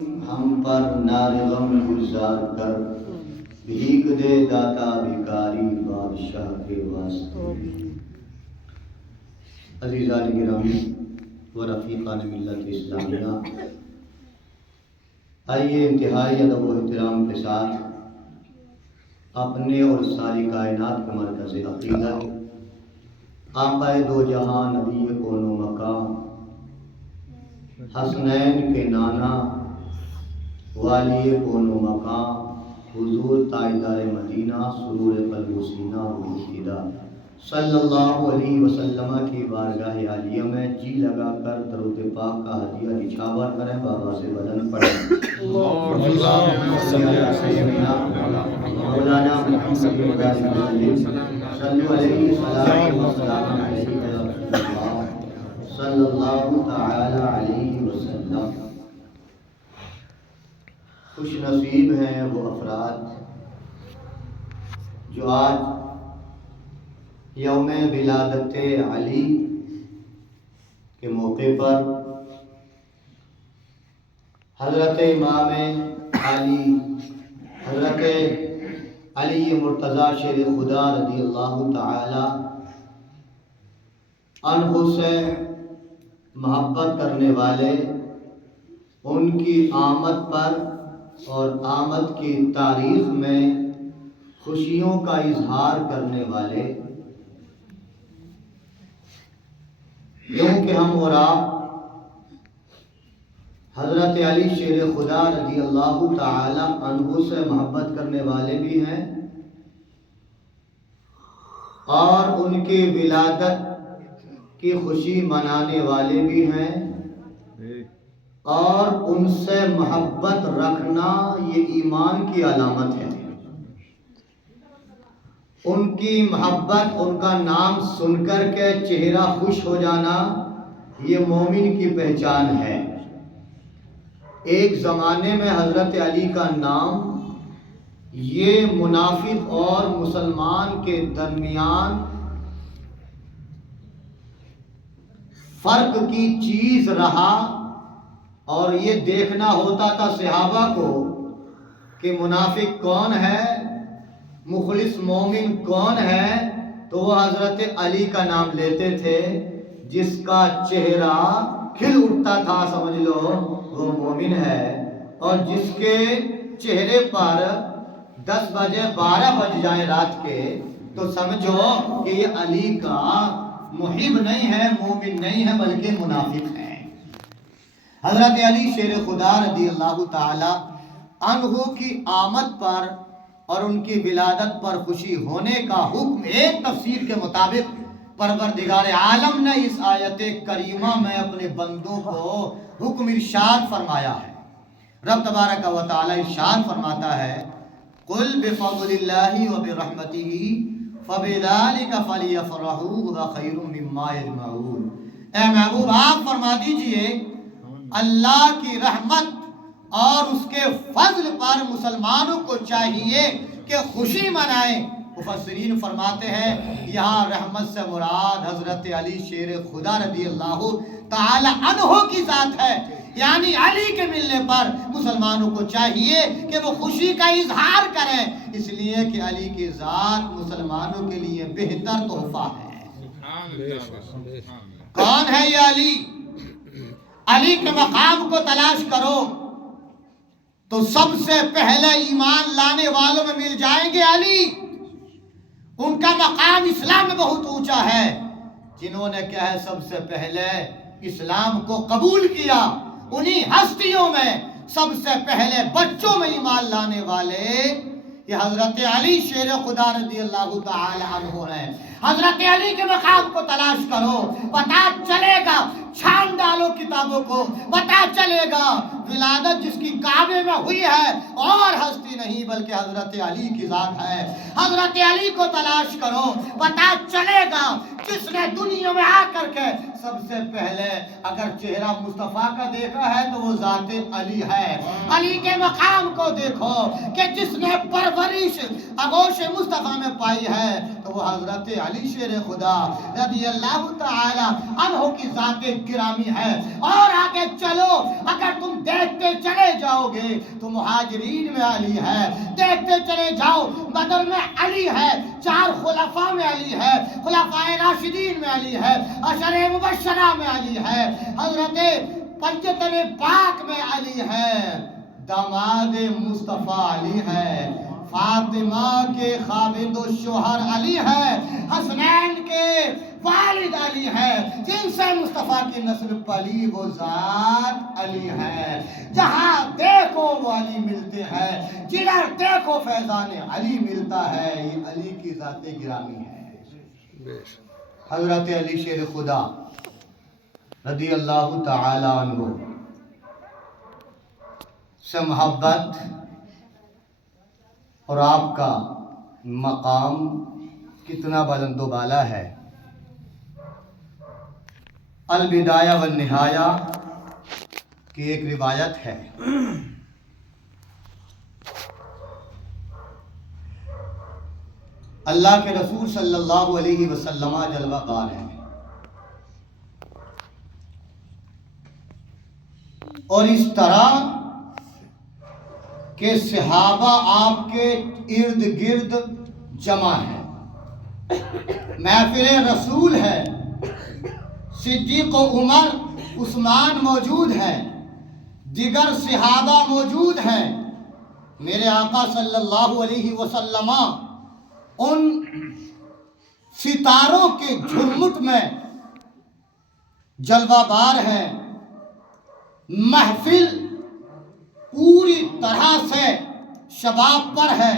ہم پر نار غم گزار کر بھیک دے داتا بھکاری بادشاہ کے واسطے۔ عزیزان گرامی و رفیقان ملت اسلامیہ، آئیے انتہائی ادب و احترام کے ساتھ اپنے اور ساری کائنات کے مرکز عقیدت آقا دو جہاں نبی کون و مکان حسنین کے نانا والی کون و مقام حضور تاجدار مدینہ سرور قلب و سینہ و ابتدا صلی اللہ علیہ وسلم کی بارگاہ عالیہ میں جی لگا کر درود پاک کا ہدیہ نچھاور کریں، بابا سے بلند پڑھیں۔ اللہم صلی علی سیدنا مولانا محمد صلی علیہ وسلم صلی اللہ تعالی علیہ وسلم۔ خوش نصیب ہیں وہ افراد جو آج یوم ولادت علی کے موقع پر حضرت امام علی حضرت علی مرتضیٰ شیر خدا رضی اللہ تعالی عنہ سے محبت کرنے والے، ان کی آمد پر اور آمد کی تاریخ میں خوشیوں کا اظہار کرنے والے، کیونکہ ہم اور آپ حضرت علی شیر خدا رضی اللہ تعالی عنہ سے محبت کرنے والے بھی ہیں اور ان کی ولادت کی خوشی منانے والے بھی ہیں، اور ان سے محبت رکھنا یہ ایمان کی علامت ہے۔ ان کی محبت، ان کا نام سن کر کے چہرہ خوش ہو جانا یہ مومن کی پہچان ہے۔ ایک زمانے میں حضرت علی کا نام یہ منافق اور مسلمان کے درمیان فرق کی چیز رہا، اور یہ دیکھنا ہوتا تھا صحابہ کو کہ منافق کون ہے، مخلص مومن کون ہے، تو وہ حضرت علی کا نام لیتے تھے۔ جس کا چہرہ کھل اٹھتا تھا سمجھ لو وہ مومن ہے، اور جس کے چہرے پر 10 بجے 12 بج جائیں رات کے تو سمجھو کہ یہ علی کا محب نہیں ہے، مومن نہیں ہے، بلکہ منافق ہے۔ حضرت علی شیر خدا رضی اللہ تعالی عنہ کی آمد پر اور ان کی ولادت پر خوشی ہونے کا حکم ایک تفسیر کے مطابق پروردگار عالم نے اس آیت کریمہ میں اپنے بندوں کو حکم ارشاد فرمایا ہے۔ رب تبارک و تعالی ارشاد فرماتا ہے، قل بفضل اللہ وبرحمتہ فبذلک فلیفرحوا ھو خیر مما یجمعون۔ اے محبوب آپ فرما دیجئے اللہ کی رحمت اور اس کے فضل پر مسلمانوں کو چاہیے کہ خوشی منائیں۔ مفسرین فرماتے ہیں یہاں رحمت سے مراد حضرت علی شیر خدا رضی اللہ تعالی عنہ کی ذات ہے، یعنی علی کے ملنے پر مسلمانوں کو چاہیے کہ وہ خوشی کا اظہار کریں، اس لیے کہ علی کی ذات مسلمانوں کے لیے بہتر تحفہ ہے۔ کون ہے یہ علی؟ علی کے مقام کو تلاش کرو تو سب سے پہلے ایمان لانے والوں میں مل جائیں گے علی۔ ان کا مقام اسلام میں بہت اونچا ہے۔ جنہوں نے کیا ہے سب سے پہلے اسلام کو قبول کیا، انہی ہستیوں میں سب سے پہلے بچوں میں ایمان لانے والے یہ حضرت علی شیر خدا رضی اللہ تعالی عنہ ہیں۔ حضرت علی کے مقام کو تلاش کرو، پتہ چلے گا، چھان ڈالو کتابوں کو، پتہ چلے گا ولادت جس کی کعبے میں ہوئی ہے اور ہستی نہیں بلکہ حضرت علی کی ذات ہے۔ حضرت علی کو تلاش کرو، پتہ چلے گا جس نے دنیا میں آ کر کے سب سے پہلے اگر چہرہ مصطفیٰ کا دیکھا ہے تو وہ ذات علی ہے۔ علی کے مقام کو دیکھو کہ جس نے پرورش آغوش مصطفیٰ میں پائی ہے تو وہ حضرت علی شیر خدا رضی اللہ تعالی عنہ کی ذات گرامی ہے۔ اور آگے چلو، اگر تم دیکھتے چلے جاؤ گے تو مہاجرین میں علی ہے، دیکھتے چلے جاؤ بدر میں علی ہے، 4 خلفاء میں علی ہے، خلفائے راشدین میں علی ہے، عشر مبشرہ میں علی ہے، حضرت پنجتن پاک میں علی ہے، داماد مصطفیٰ علی ہے، فاطمہ کے خاوند و شوہر علی ہے، حسنین کے والد علی ہے، جن سے مصطفیٰ کی نسل پلی وہ ذات علی ہے، جہاں دیکھو وہ علی ملتے ہیں، جدھر دیکھو فیضان علی ملتا ہے، یہ علی کی ذات گرامی ہے۔ حضرت علی شیر خدا رضی اللہ تعالی عنہ سے محبت اور آپ کا مقام کتنا بلند و بالا ہے۔ البدایہ والنہایہ کی ایک روایت ہے، اللہ کے رسول صلی اللہ علیہ وسلم جلوہ کار ہیں، اور اس طرح کہ صحابہ آپ کے ارد گرد جمع ہیں، محفل رسول ہے، صدیق و عمر عثمان موجود ہیں، دیگر صحابہ موجود ہیں، میرے آقا صلی اللہ علیہ وسلم ان ستاروں کے جھرمٹ میں جلوہ بار ہیں، محفل پوری طرح سے شباب پر ہے،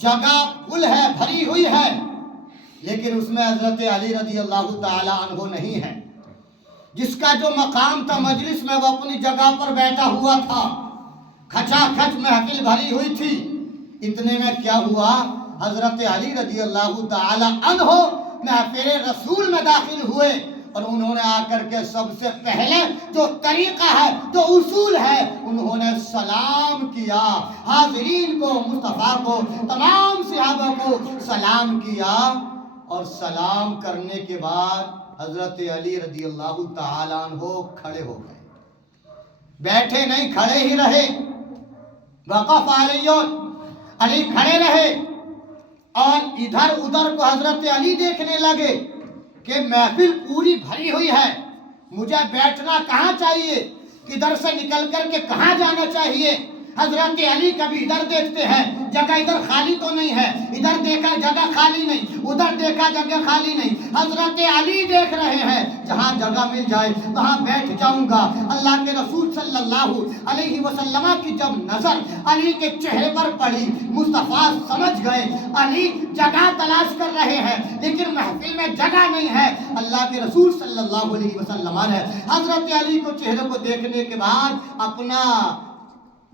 جگہ فل ہے، بھری ہوئی ہے، لیکن اس میں حضرت علی رضی اللہ تعالی عنہ نہیں ہے، جس کا جو مقام تھا مجلس میں وہ اپنی جگہ پر بیٹھا ہوا تھا، کھچا کھچ محفل بھری ہوئی تھی۔ اتنے میں کیا ہوا، حضرت علی رضی اللہ تعالی عنہ محفل رسول میں داخل ہوئے، اور انہوں نے آ کر کے سب سے پہلے جو طریقہ ہے، جو اصول ہے، انہوں نے سلام کیا، حاضرین کو، مصطفیٰ کو، تمام صحابہ کو سلام کیا، اور سلام کرنے کے بعد حضرت علی رضی اللہ تعالیٰ عنہ کھڑے ہو گئے، بیٹھے نہیں، کھڑے ہی رہے، وقف علی کھڑے رہے، اور ادھر ادھر کو حضرت علی دیکھنے لگے کہ محفل پوری بھری ہوئی ہے، مجھے بیٹھنا کہاں چاہیے، ادھر سے نکل کر کے کہاں جانا چاہیے۔ حضرت علی کبھی ادھر دیکھتے ہیں، جگہ ادھر خالی تو نہیں ہے، ادھر دیکھا جگہ خالی نہیں، ادھر دیکھا جگہ خالی نہیں، حضرت علی دیکھ رہے ہیں جہاں جگہ مل جائے وہاں بیٹھ جاؤں گا۔ اللہ کے رسول صلی اللہ علیہ وسلم کی جب نظر علی کے چہرے پر پڑی، مصطفیٰ سمجھ گئے علی جگہ تلاش کر رہے ہیں، لیکن محفل میں جگہ نہیں ہے۔ اللہ کے رسول صلی اللہ علیہ وسلم نے حضرت علی کو چہرے کو دیکھنے کے بعد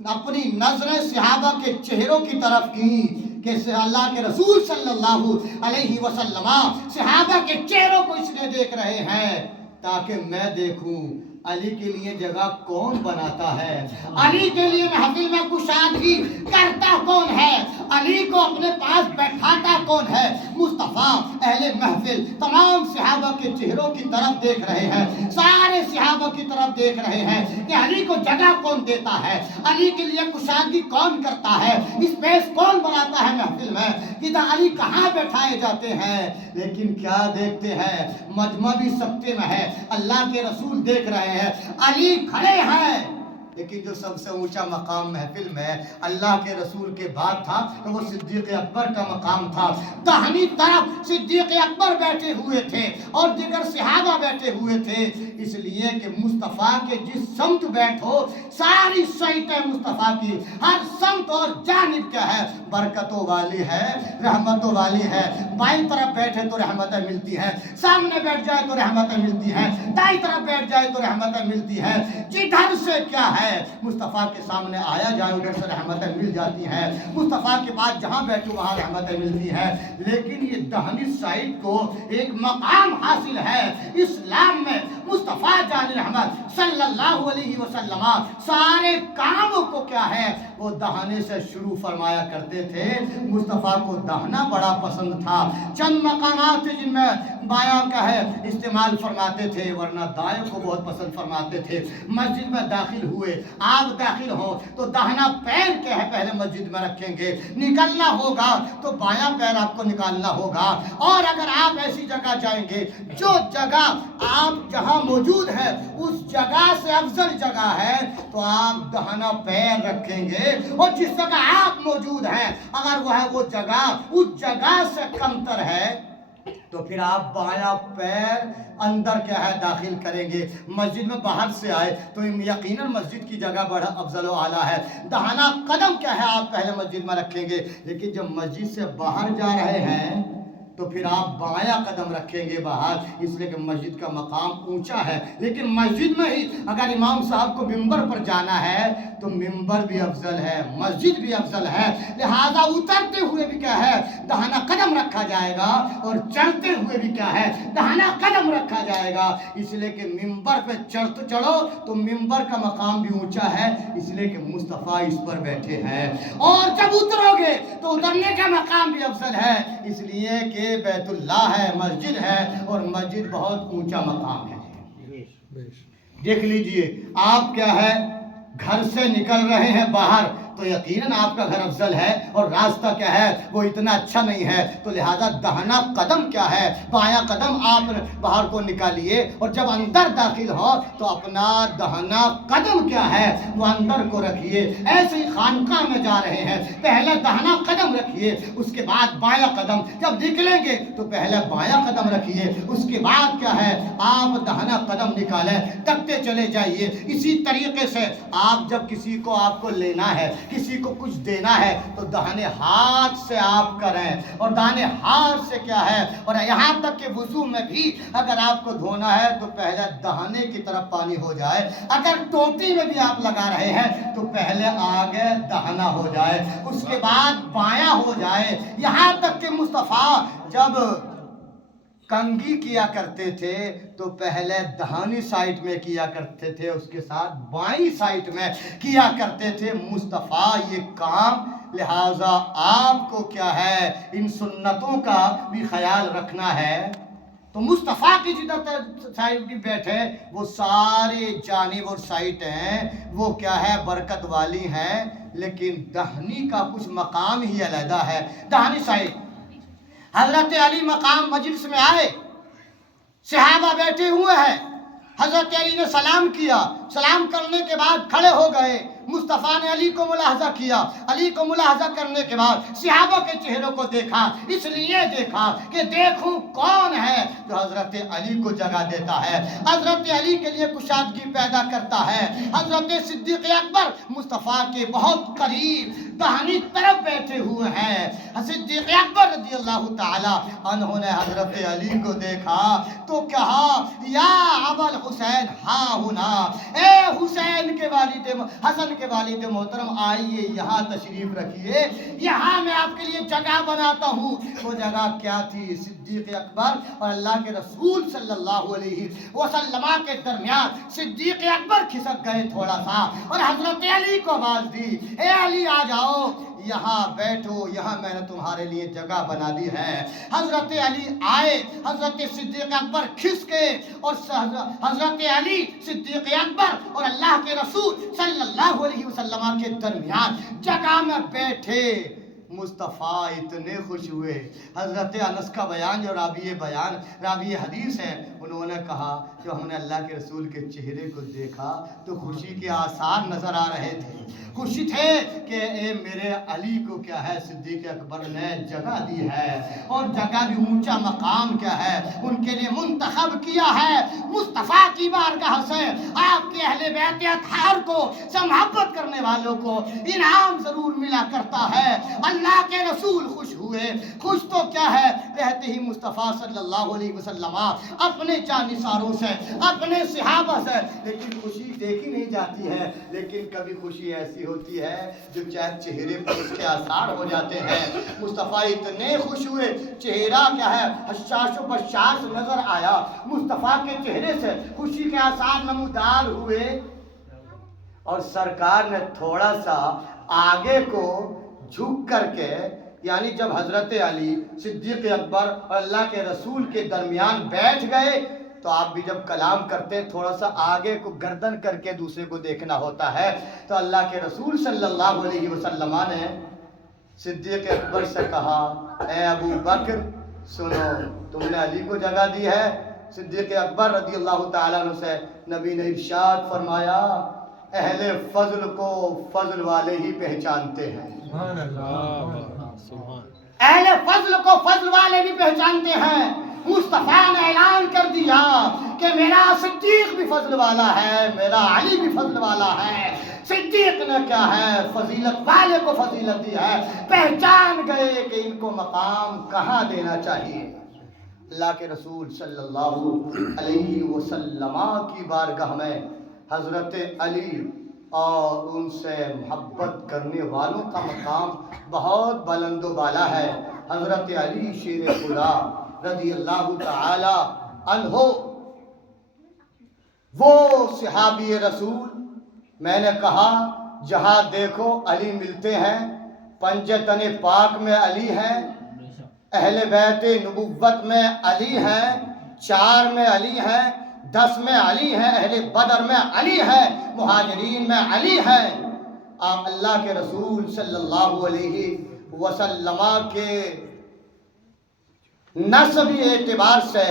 اپنی نظریں صحابہ کے چہروں کی طرف کی کہ اللہ کے رسول صلی اللہ علیہ وسلم صحابہ کے چہروں کو اس لیے دیکھ رہے ہیں تاکہ میں دیکھوں علی کے لیے جگہ کون بناتا ہے، علی کے لیے محفل میں کشادگی کرتا کون ہے، علی کو اپنے پاس بیٹھاتا کون ہے۔ مصطفیٰ اہل محفل تمام صحابہ کے چہروں کی طرف دیکھ رہے ہیں، سارے صحابہ کی طرف دیکھ رہے ہیں کہ علی کو جگہ کون دیتا ہے، علی کے لیے کشادگی کون کرتا ہے، اسپیس کون بناتا ہے محفل میں، ادھر علی کہاں بیٹھائے جاتے ہیں۔ لیکن کیا دیکھتے ہیں، مجمع بھی سکتے میں ہے، اللہ کے رسول دیکھ رہے ہیں، علی کھڑے ہیں، لیکن جو سب سے اونچا مقام محفل میں اللہ کے رسول کے بعد تھا تو وہ صدیق اکبر کا مقام تھا۔ داہنی طرف صدیق اکبر بیٹھے ہوئے تھے اور دیگر صحابہ بیٹھے ہوئے تھے، اس لیے کہ مصطفیٰ کے جس سمت بیٹھو ساری سیٹیں مصطفیٰ کی، ہر سمت اور جانب کیا ہے، برکتوں والی ہے، رحمتوں والی ہے۔ بائیں طرف بیٹھے تو رحمتیں ملتی ہیں، سامنے بیٹھ جائے تو رحمتیں ملتی ہیں، دائیں طرف بیٹھ جائے تو رحمتیں ملتی ہیں، جدھر سے کیا ہے ہے مصطفیٰ کے سامنے آیا جائے ادھر سے رحمتیں مل جاتی ہیں، مصطفیٰ کے پاس جہاں بیٹھو وہاں رحمتیں ملتی ہیں، لیکن یہ دہنی سائٹ کو ایک مقام حاصل ہے اسلام میں۔ مصطفیٰ جان رحمت صلی اللہ علیہ وسلم سارے کاموں کو کیا ہے وہ دہانے سے شروع فرمایا کرتے تھے۔ مصطفیٰ کو دہنا بڑا پسند تھا، چند مقامات تھے جن میں بایاں کا ہے استعمال فرماتے تھے، ورنہ دائیں کو بہت پسند فرماتے تھے۔ مسجد میں داخل ہوئے، آپ داخل ہو تو دہنا پیر کے ہے پہلے مسجد میں رکھیں گے، نکلنا ہوگا تو بایاں پیر آپ کو نکالنا ہوگا، اور اگر آپ ایسی جگہ جائیں گے جو جگہ آپ جہاں موجود ہے اس جگہ سے افضل جگہ ہے تو آپ دہنا پیر رکھیں گے، اور جس جگہ آپ موجود ہیں اگر وہ جگہ اس جگہ سے کمتر ہے تو پھر آپ بایاں پیر اندر کیا ہے داخل کریں گے۔ مسجد میں باہر سے آئے تو یقیناً مسجد کی جگہ بڑا افضل و اعلیٰ ہے، دہنا قدم کیا ہے آپ پہلے مسجد میں رکھیں گے، لیکن جب مسجد سے باہر جا رہے ہیں تو پھر آپ بایاں قدم رکھیں گے باہر، اس لیے کہ مسجد کا مقام اونچا ہے۔ لیکن مسجد میں ہی اگر امام صاحب کو منبر پر جانا ہے تو منبر بھی افضل ہے، مسجد بھی افضل ہے، لہذا اترتے ہوئے بھی کیا ہے دہنا قدم رکھا جائے گا، اور چڑھتے ہوئے بھی کیا ہے دہنا قدم رکھا جائے گا، اس لیے کہ منبر پہ چڑھو تو منبر کا مقام بھی اونچا ہے، اس لیے کہ مصطفیٰ اس پر بیٹھے ہیں، اور جب اترو گے تو اترنے کا مقام بھی افضل ہے، اس لیے کہ بیت اللہ ہے، مسجد ہے، اور مسجد بہت اونچا مقام ہے۔ دیکھ لیجئے آپ کیا ہے گھر سے نکل رہے ہیں باہر تو یقیناً آپ کا گھر افضل ہے، اور راستہ کیا ہے وہ اتنا اچھا نہیں ہے، تو لہذا دہنا قدم کیا ہے بایاں قدم آپ باہر کو نکالیے، اور جب اندر داخل ہو تو اپنا دہنا قدم کیا ہے وہ اندر کو رکھیے۔ ایسے ہی خانقاہ میں جا رہے ہیں پہلے دہنا قدم رکھیے، اس کے بعد بایاں قدم، جب نکلیں گے تو پہلے بایاں قدم رکھیے، اس کے بعد کیا ہے آپ دہنا قدم نکالیں، تکتے چلے جائیے۔ اسی طریقے سے آپ جب کسی کو آپ کو لینا ہے، کسی کو کچھ دینا ہے تو دہنے ہاتھ سے آپ کریں، اور دہنے ہاتھ سے کیا ہے، اور یہاں تک کہ وضو میں بھی اگر آپ کو دھونا ہے تو پہلے دہنے کی طرف پانی ہو جائے، اگر ٹوٹی میں بھی آپ لگا رہے ہیں تو پہلے آگے دہنا ہو جائے، اس کے بعد بایاں ہو جائے، یہاں تک کہ مصطفیٰ جب کنگھی کیا کرتے تھے تو پہلے دہانی سائٹ میں کیا کرتے تھے، اس کے ساتھ بائیں سائٹ میں کیا کرتے تھے مصطفیٰ یہ کام، لہٰذا آپ کو کیا ہے ان سنتوں کا بھی خیال رکھنا ہے۔ تو مصطفیٰ کی جدت سائٹ بھی بیٹھے وہ سارے جانب اور سائٹ ہیں وہ کیا ہے برکت والی ہیں، لیکن دہنی کا کچھ مقام ہی علیحدہ ہے۔ دہنی سائٹ حضرت علی مقام مجلس میں آئے، صحابہ بیٹھے ہوئے ہیں، حضرت علی نے سلام کیا، سلام کرنے کے بعد کھڑے ہو گئے، مصطفیٰ نے علی کو ملاحظہ کیا، علی کو ملاحظہ کرنے کے بعد صحابہ کے چہروں کو دیکھا، اس لیے دیکھا کہ دیکھوں کون ہے جو حضرت علی کو جگہ دیتا ہے، حضرت علی کے لیے کشادگی پیدا کرتا ہے۔ حضرت صدیق اکبر مصطفیٰ کے بہت قریب دہنی طرف بیٹھے ہوئے ہیں، صدیق اکبر رضی اللہ تعالی عنہ نے حضرت علی کو دیکھا تو کہا یا ابا الحسین ہاں ہونا، اے حسین کے والد حسن کے والد محترم آئیے یہاں تشریف رکھیے، یہاں میں آپ کے لیے جگہ بناتا ہوں۔ وہ جگہ کیا تھی؟ صدیق اکبر اور اللہ کے رسول صلی اللہ علیہ وسلم کے درمیان صدیق اکبر کھسک گئے تھوڑا سا، اور حضرت علی کو آواز دی اے علی آ جاؤ یہاں بیٹھو، یہاں میں نے تمہارے لیے جگہ بنا دی ہے۔ حضرت علی آئے، حضرت صدیق اکبر کھس کے، اور حضرت علی صدیق اکبر اور اللہ کے رسول صلی اللہ علیہ وسلم کے درمیان جگہ میں بیٹھے۔ مصطفیٰ اتنے خوش ہوئے، حضرت انس کا بیان جو راوی حدیث ہے، انہوں نے کہا جو ہم نے اللہ کے رسول کے چہرے کو دیکھا تو خوشی کے آثار نظر آ رہے تھے، خوشی تھے کہ اے میرے علی کو کیا ہے صدیق اکبر نے جگہ دی ہے، اور جگہ بھی اونچا مقام کیا ہے ان کے لیے منتخب کیا ہے۔ مصطفیٰ کی بارگاہ سے آپ کے اہل بیت اطہار کو سے محبت کرنے کرنے والوں کو انعام ضرور ملا کرتا ہے۔ اللہ کے رسول خوش ہوئے، خوش تو کیا ہے، رہتے ہی مصطفیٰ صلی اللہ علیہ وسلم اپنے جانثاروں سے، اپنے صحابہ سے، لیکن خوشی دیکھی نہیں جاتی ہے، لیکن کبھی خوشی ایسی ہوتی ہے جو چاہے چہرے پر اس کے آثار ہو جاتے ہیں۔ مصطفیٰ اتنے خوش ہوئے، چہرہ کیا ہے، حشاش و بشاش نظر آیا، مصطفیٰ کے چہرے سے خوشی کے آثار نمودار ہوئے، اور سرکار نے تھوڑا سا آگے کو جھک کر کے، یعنی جب حضرت علی صدیق اکبر اور اللہ کے رسول کے درمیان بیٹھ گئے تو آپ بھی جب کلام کرتے تھوڑا سا آگے کو گردن کر کے دوسرے کو دیکھنا ہوتا ہے، تو اللہ کے رسول صلی اللہ علیہ وسلم نے صدیق اکبر سے کہا، اے ابو بکر سنو، تم نے علی کو جگہ دی ہے۔ صدیق اکبر رضی اللہ تعالیٰ عنہ سے نبی نے ارشاد فرمایا، اہل فضل کو فضل والے ہی پہچانتے ہیں، اہل فضل کو فضل والے بھی پہچانتے ہیں۔ مصطفیٰ نے اعلان کر دیا کہ میرا صدیق بھی فضل والا ہے، میرا علی بھی فضل والا ہے۔ صدیق نے کیا ہے، فضیلت والے کو فضیلت دی ہے، پہچان گئے کہ ان کو مقام کہاں دینا چاہیے۔ اللہ کے رسول صلی اللہ علیہ وسلم کی بارگاہ میں حضرت علی اور ان سے محبت کرنے والوں کا مقام بہت بلند و بالا ہے۔ حضرت علی شیر خدا رضی اللہ تعالی عنہ وہ صحابی رسول، میں نے کہا جہاں دیکھو علی ملتے ہیں، پنجتن پاک میں علی ہیں، اہل بیت نبوت میں علی ہیں، 4 میں علی ہیں، 10 میں علی ہیں، اہل بدر میں علی ہیں، مہاجرین میں علی ہیں۔ آپ اللہ کے رسول صلی اللہ علیہ وسلم کے نسبی اعتبار سے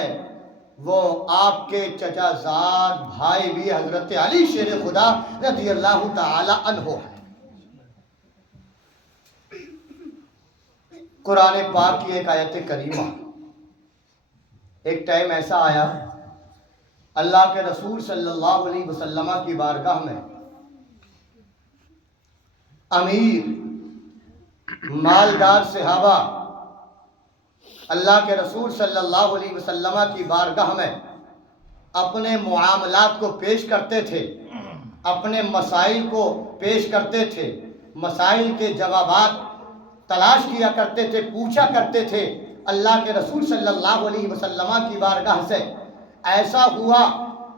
وہ آپ کے چچا زاد بھائی بھی حضرت علی شیر خدا رضی اللہ تعالی عنہ ہے۔ قرآن پاک کی ایک آیت کریمہ، ایک ٹائم ایسا آیا اللہ کے رسول صلی اللہ علیہ وسلم کی بارگاہ میں امیر مالدار صحابہ اللہ کے رسول صلی اللہ علیہ وسلم کی بارگاہ میں اپنے معاملات کو پیش کرتے تھے، اپنے مسائل کو پیش کرتے تھے، مسائل کے جوابات تلاش کیا کرتے تھے، پوچھا کرتے تھے۔ اللہ کے رسول صلی اللہ علیہ وسلم کی بارگاہ سے ایسا ہوا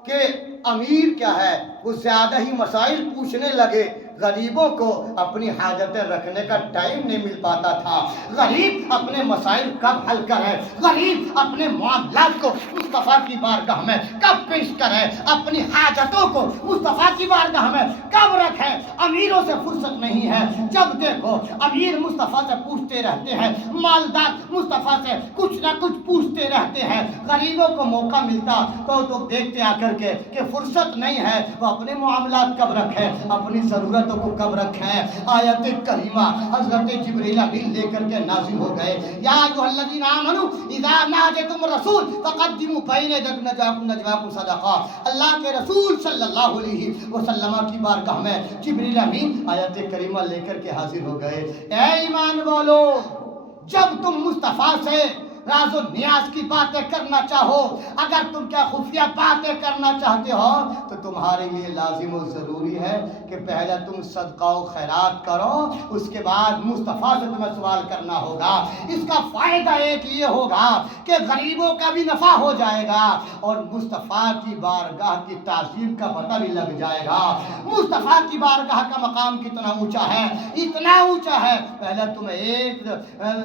کہ امیر کیا ہے، وہ زیادہ ہی مسائل پوچھنے لگے، غریبوں کو اپنی حاجتیں رکھنے کا ٹائم نہیں مل پاتا تھا۔ غریب اپنے مسائل کب حل کرے، غریب اپنے معاملات کو مصطفیٰ کی بارگاہ میں کب پیش کرے، اپنی حاجتوں کو مصطفیٰ کی بارگاہ میں کب رکھے، امیروں سے فرصت نہیں ہے۔ جب دیکھو امیر مصطفیٰ سے پوچھتے رہتے ہیں، مالدار مصطفیٰ سے کچھ نہ کچھ پوچھتے رہتے ہیں، غریبوں کو موقع ملتا تو دیکھتے آ کر کے کہ فرصت نہیں ہے، وہ اپنے معاملات کب رکھے، اپنی ضرورتوں کو کب رکھیں۔ آیت کریمہ حضرت جبریل امین لے کر کے نازل ہو گئے، یا ایھا الذین آمنوا اذا ناجیتم الرسول فقدموا بین نجواکم صدقہ۔ اللہ کے رسول صلی اللہ علیہ وسلم کی بارگاہ میں جبریل امین آیت کریمہ لے کر کے حاضر ہو گئے۔ اے ایمان والو، جب تم مصطفیٰ سے راز و نیاز کی باتیں کرنا چاہو، اگر تم کیا خفیہ باتیں کرنا چاہتے ہو تو تمہارے لیے لازم و ضروری ہے کہ پہلے تم صدقہ و خیرات کرو، اس کے بعد مصطفیٰ سے تمہیں سوال کرنا ہوگا۔ اس کا فائدہ ایک یہ ہوگا کہ غریبوں کا بھی نفع ہو جائے گا اور مصطفیٰ کی بارگاہ کی تعظیم کا پتہ بھی لگ جائے گا۔ مصطفیٰ کی بارگاہ کا مقام کتنا اونچا ہے، اتنا اونچا ہے، پہلے تمہیں 1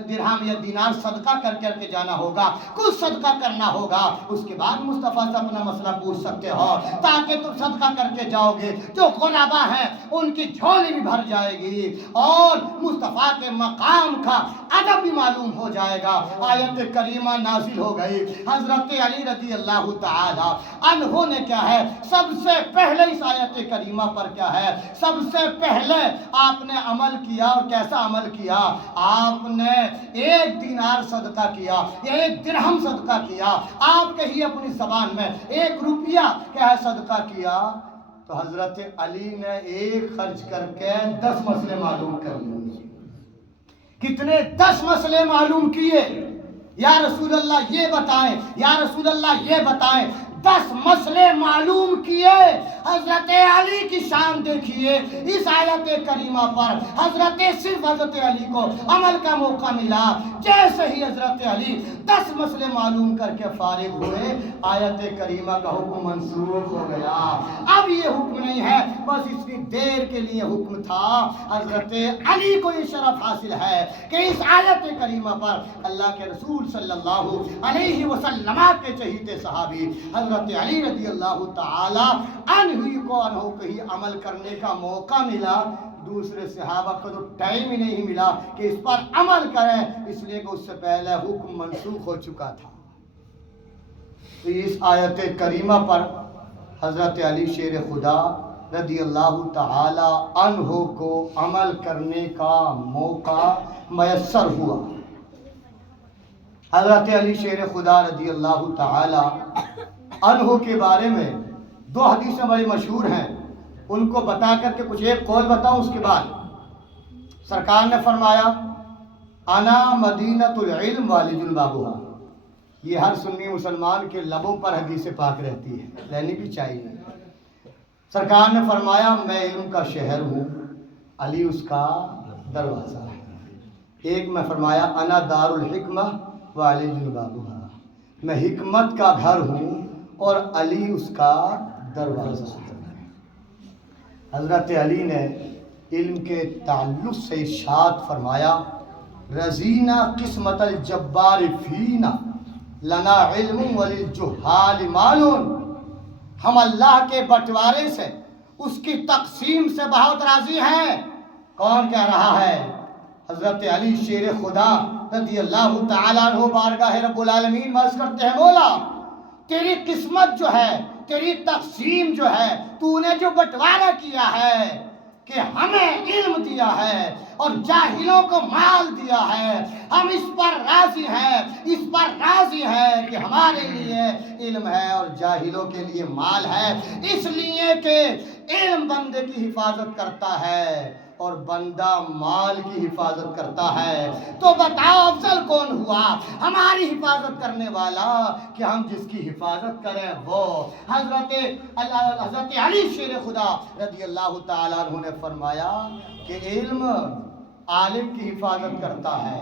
درہم یا دینار صدقہ کر کے جانا ہوگا، کچھ صدقہ کرنا ہوگا، اس کے بعد مصطفیٰ سے اپنا مسئلہ پوچھ سکتے ہو، تاکہ تم صدقہ کر کے جاؤ گے، جو غربا ہیں ان کی جھولی بھی بھر جائے گی اور مصطفیٰ کے مقام کا ادب بھی معلوم ہو جائے گا۔ آیت کریمہ نازل ہو گئی، حضرت علی رضی اللہ تعالی عنہ نے کیا ہے، سب سے پہلے اس آیت کریمہ پر کیا ہے، سب سے پہلے آپ نے عمل کیا، اور کیسا عمل کیا، آپ نے 1 دینار صدقہ کیا، 1 درہم صدقہ کیا، آپ کہیے اپنی زبان میں 1 روپیہ کیا ہے صدقہ کیا، تو حضرت علی نے ایک خرچ کر کے 10 مسئلے معلوم کر لیے. کتنے؟ 10 مسئلے معلوم کیے. یا رسول اللہ یہ بتائیں، یا رسول اللہ یہ بتائیں. 10 مسئلے معلوم کیے. حضرت علی کی شان دیکھیے. اس آیت کریمہ پر صرف حضرت علی کو عمل کا موقع ملا. جیسے ہی حضرت علی 10 مسئلے معلوم کر کے فارغ ہوئے، آیت کریمہ کا حکم منسوخ ہو گیا. اب یہ حکم نہیں ہے، بس اتنی دیر کے لیے حکم تھا. حضرت علی کو یہ شرف حاصل ہے کہ اس آیت کریمہ پر اللہ کے رسول صلی اللہ علیہ وسلم کے چہیتے صحابی حضرت علی رضی اللہ تعالی عنہ کو کہیں عمل کرنے کا موقع ملا. دوسرے صحابہ کو تو ٹائم ہی نہیں ملا کہ اس پر عمل کریں، اس لیے کہ اس سے پہلے حکم منسوخ ہو چکا تھا. تو اس آیت کریمہ پر حضرت علی شیر خدا رضی اللہ تعالی عنہ کو عمل کرنے کا موقع میسر ہوا. حضرت علی شیر خدا رضی اللہ تعالی عنہ کے بارے میں 2 حدیثیں بڑی مشہور ہیں. ان کو بتا کر کے کچھ ایک قول بتاؤں. اس کے بعد سرکار نے فرمایا انا مدینۃ العلم والد بابھا. یہ ہر سنی مسلمان کے لبوں پر حدیث پاک رہتی ہے، رہنی بھی چاہیے. سرکار نے فرمایا میں علم کا شہر ہوں، علی اس کا دروازہ ہے. ایک میں فرمایا انا دار الحکمہ والد بابھا، میں حکمت کا گھر ہوں اور علی اس کا دروازہ ہے. حضرت علی نے علم کے تعلق سے ارشاد فرمایا رضینا قسمت الجبار فینا لنا علم وللجہال مال. ہم اللہ کے بٹوارے سے، اس کی تقسیم سے بہت راضی ہیں. کون کہہ رہا ہے؟ حضرت علی شیر خدا رضی اللہ تعالیٰ عنہ بارگاہ رب العالمین عرض کرتے ہیں مولا تیری قسمت جو ہے، تیری تقسیم جو ہے، تو نے جو بٹوارہ کیا ہے کہ ہمیں علم دیا ہے اور جاہلوں کو مال دیا ہے، ہم اس پر راضی ہیں، اس پر راضی ہیں کہ ہمارے لیے علم ہے اور جاہلوں کے لیے مال ہے. اس لیے کہ علم بندے کی حفاظت کرتا ہے اور بندہ مال کی حفاظت کرتا ہے. تو بتاؤ افضل کون ہوا ہماری حفاظت کرنے والا کہ ہم جس کی حفاظت کریں وہ حضرت علی شیر خدا رضی اللہ تعالیٰ عنہ نے فرمایا کہ علم عالم کی حفاظت کرتا ہے،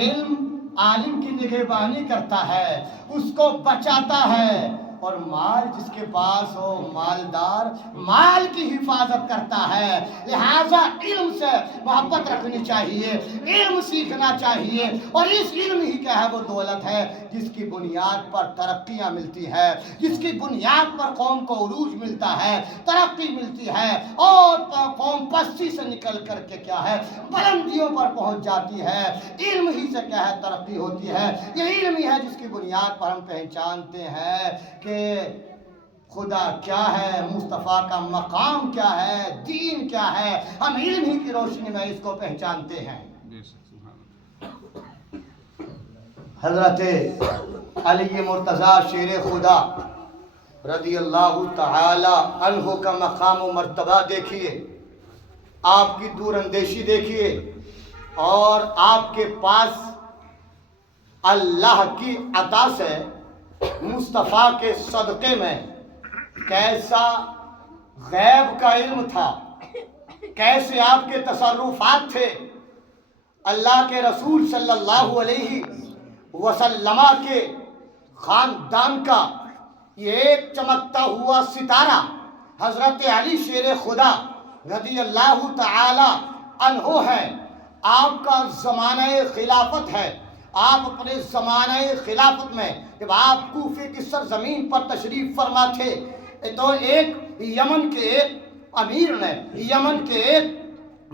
علم عالم کی نگہبانی کرتا ہے، اس کو بچاتا ہے. اور مال جس کے پاس ہو مالدار مال کی حفاظت کرتا ہے. لہذا علم سے محبت رکھنی چاہیے، علم سیکھنا چاہیے. اور اس علم ہی کا ہے وہ دولت ہے جس کی بنیاد پر ترقیاں ملتی ہے، جس کی بنیاد پر قوم کو عروج ملتا ہے، ترقی ملتی ہے اور قوم پستی سے نکل کر کے کیا ہے بلندیوں پر پہنچ جاتی ہے. علم ہی سے کیا ہے ترقی ہوتی ہے. یہ علم ہی ہے جس کی بنیاد پر ہم پہچانتے ہیں کہ خدا کیا ہے، مصطفیٰ کا مقام کیا ہے، دین کیا ہے. ہم علم ہی کی روشنی میں اس کو پہچانتے ہیں. حضرت علی مرتضیٰ شیر خدا رضی اللہ تعالی عنہ کا مقام و مرتبہ دیکھیے، آپ کی دور اندیشی دیکھیے اور آپ کے پاس اللہ کی عطا سے مصطفیٰ کے صدقے میں کیسا غیب کا علم تھا، کیسے آپ کے تصرفات تھے. اللہ کے رسول صلی اللہ علیہ وسلم کے خاندان کا یہ ایک چمکتا ہوا ستارہ حضرت علی شیر خدا رضی اللہ تعالی عنہ ہے. آپ کا زمانہ خلافت ہے. آپ اپنے زمانہ خلافت میں جب آپ کوفے کی سرزمین پر تشریف فرما تھے تو ایک یمن کے ایک امیر نے، یمن کے ایک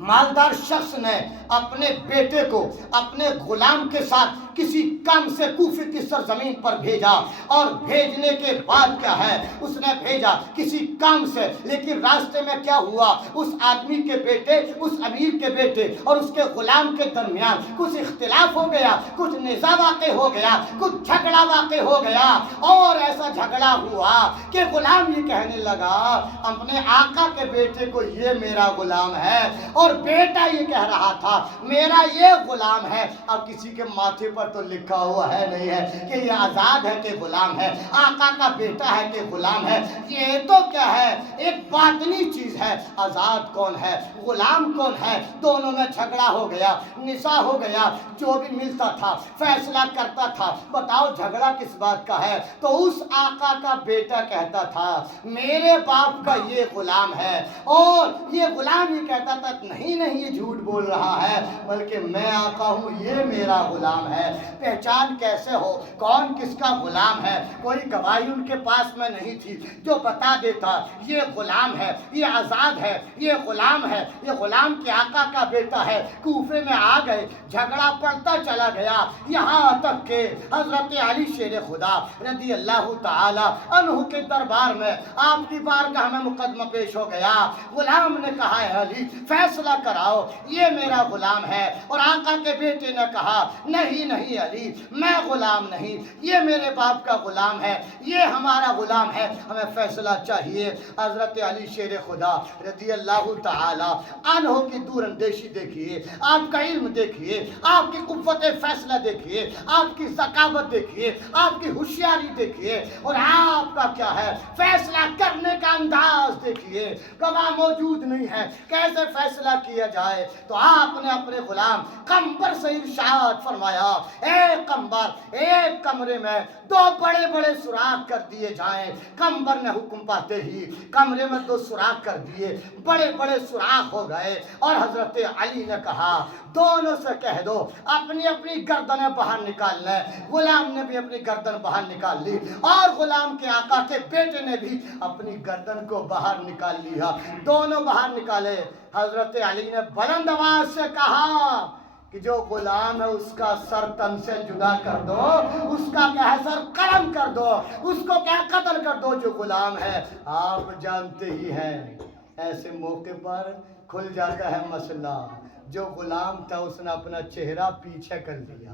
مالدار شخص نے اپنے بیٹے کو اپنے غلام کے ساتھ کسی کام سے کوفے کی سرزمین پر بھیجا، اور بھیجنے کے بعد کیا ہے اس نے بھیجا کسی کام سے، لیکن راستے میں کیا ہوا، اس آدمی کے بیٹے، اس امیر کے بیٹے اور اس کے غلام کے درمیان کچھ اختلاف ہو گیا، کچھ نزاع واقع ہو گیا، کچھ جھگڑا واقع ہو گیا، اور ایسا جھگڑا ہوا کہ غلام یہ کہنے لگا اپنے آقا کے بیٹے کو یہ میرا غلام ہے، اور بیٹا یہ کہہ رہا تھا میرا یہ غلام ہے۔ اب کسی کے ماتھے پر تو لکھا ہوا ہے نہیں ہے کہ یہ آزاد ہے کہ غلام ہے، آقا کا بیٹا ہے کہ غلام ہے، یہ تو کیا ہے ایک باطنی چیز ہے۔ آزاد کون ہے، غلام کون ہے، دونوں میں جھگڑا ہو گیا، نزاع ہو گیا، جو بھی ملتا تھا فیصلہ کرتا تھا۔ بتاؤ جھگڑا کس بات کا ہے؟ تو اس آقا کا بیٹا کہتا تھا میرے باپ کا یہ غلام ہے، اور یہ غلام یہ کہتا تھا نہیں نہیں یہ جھوٹ بول رہا ہے، بلکہ میں آقا ہوں، یہ میرا غلام ہے۔ پہچان کیسے ہو کون کس کا غلام ہے؟ کوئی گواہی ان کے پاس میں نہیں تھی جو بتا دیتا یہ غلام ہے، یہ آزاد ہے، یہ غلام ہے، یہ غلام کے آقا کا بیٹا ہے۔ کوفے میں آ گئے، جھگڑا پڑتا چلا گیا، یہاں تک کہ حضرت علی شیر خدا رضی اللہ تعالی عنہ کے دربار میں آپ کی بارگاہ میں مقدمہ پیش ہو گیا۔ غلام نے کہا ہے علی فیصلہ کراؤ، یہ میرا غلام ہے، اور آقا کے بیٹے نے کہا نہیں نہیں علی میں غلام نہیں، یہ میرے باپ کا غلام ہے، یہ ہمارا غلام ہے، ہمیں فیصلہ چاہیے۔ حضرت علی شیر خدا رضی اللہ تعالی عنہ کی دور اندیشی دیکھیے، آپ کا علم دیکھیے، آپ کی قوت فیصلہ دیکھیے، آپ کی ذکاوت دیکھیے، آپ کی ہوشیاری دیکھیے، اور آپ کا کیا ہے فیصلہ کرنے کا انداز دیکھیے۔ گواہ موجود نہیں ہے، کیسے فیصلہ کیا جائے؟ تو آپ نے اپنے غلام قمبر سے ارشاد فرمایا اے قمبر ایک کمرے میں دو بڑے بڑے سوراخ کر دیے جائیں۔ قمبر نے حکم پاتے ہی کمرے میں دو سوراخ کر دیے، بڑے بڑے سوراخ ہو گئے، اور حضرت علی نے کہا دونوں سے کہہ دو اپنی اپنی گردنیں باہر نکال لیں۔ غلام نے بھی اپنی گردن باہر نکال لی، اور غلام کے آقا کے بیٹے نے بھی اپنی گردن کو باہر نکال لیا، دونوں باہر نکالے۔ حضرت علی نے بلند آواز سے کہا کہ جو غلام ہے اس کا سر تن سے جدا کر دو، اس کا کیا ہے سر قلم کر دو، اس کو کیا قتل کر دو جو غلام ہے۔ آپ جانتے ہی ہیں ایسے موقع پر کھل جاتا ہے مسئلہ۔ جو غلام تھا اس نے اپنا چہرہ پیچھے کر لیا،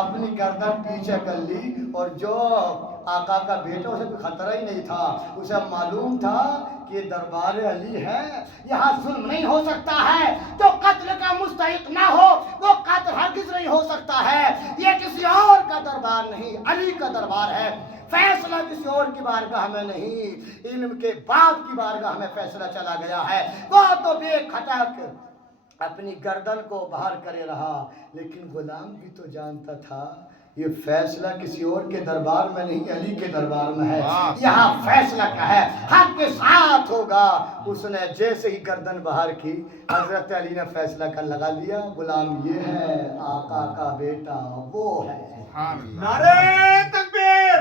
اپنی گردن پیچھے کر لی، اور جو آقا کا بیٹا اسے کوئی خطرہ ہی نہیں تھا، اسے معلوم تھا کہ یہ دربار علی ہے، یہاں ظلم نہیں ہو سکتا ہے، جو قتل کا مستحق نہ ہو وہ قتل ہرگز نہیں ہو سکتا ہے، یہ کسی اور کا دربار نہیں علی کا دربار ہے، فیصلہ کسی اور کی بارگاہ میں نہیں، علم کے باپ کی بارگاہ میں فیصلہ چلا گیا ہے۔ وہ تو بے کھٹک اپنی گردن کو باہر کرے رہا، لیکن غلام بھی تو جانتا تھا یہ فیصلہ کسی اور کے دربار میں نہیں علی کے دربار میں ہے، یہاں فیصلہ کیا ہے حق کے ساتھ ہوگا۔ اس نے جیسے ہی گردن باہر کی حضرت علی نے فیصلہ کر لگا لیا غلام یہ ہے، آقا کا بیٹا وہ ہے۔ نعرہ تکبیر،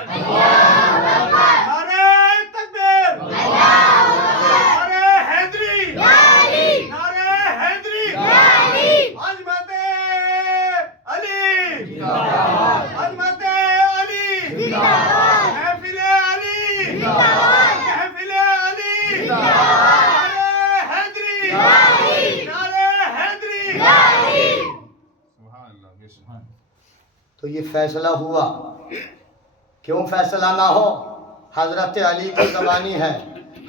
نعرہ تکبیر، نعرہ حیدری، نعرہ حیدری، عظمت علی، عظمت علی، محفل علی، محفل علی، نعرہ حیدری، نعرہ حیدری۔ تو یہ فیصلہ ہوا، کیوں فیصلہ نہ ہو؟ حضرت علی کی زبانی ہے،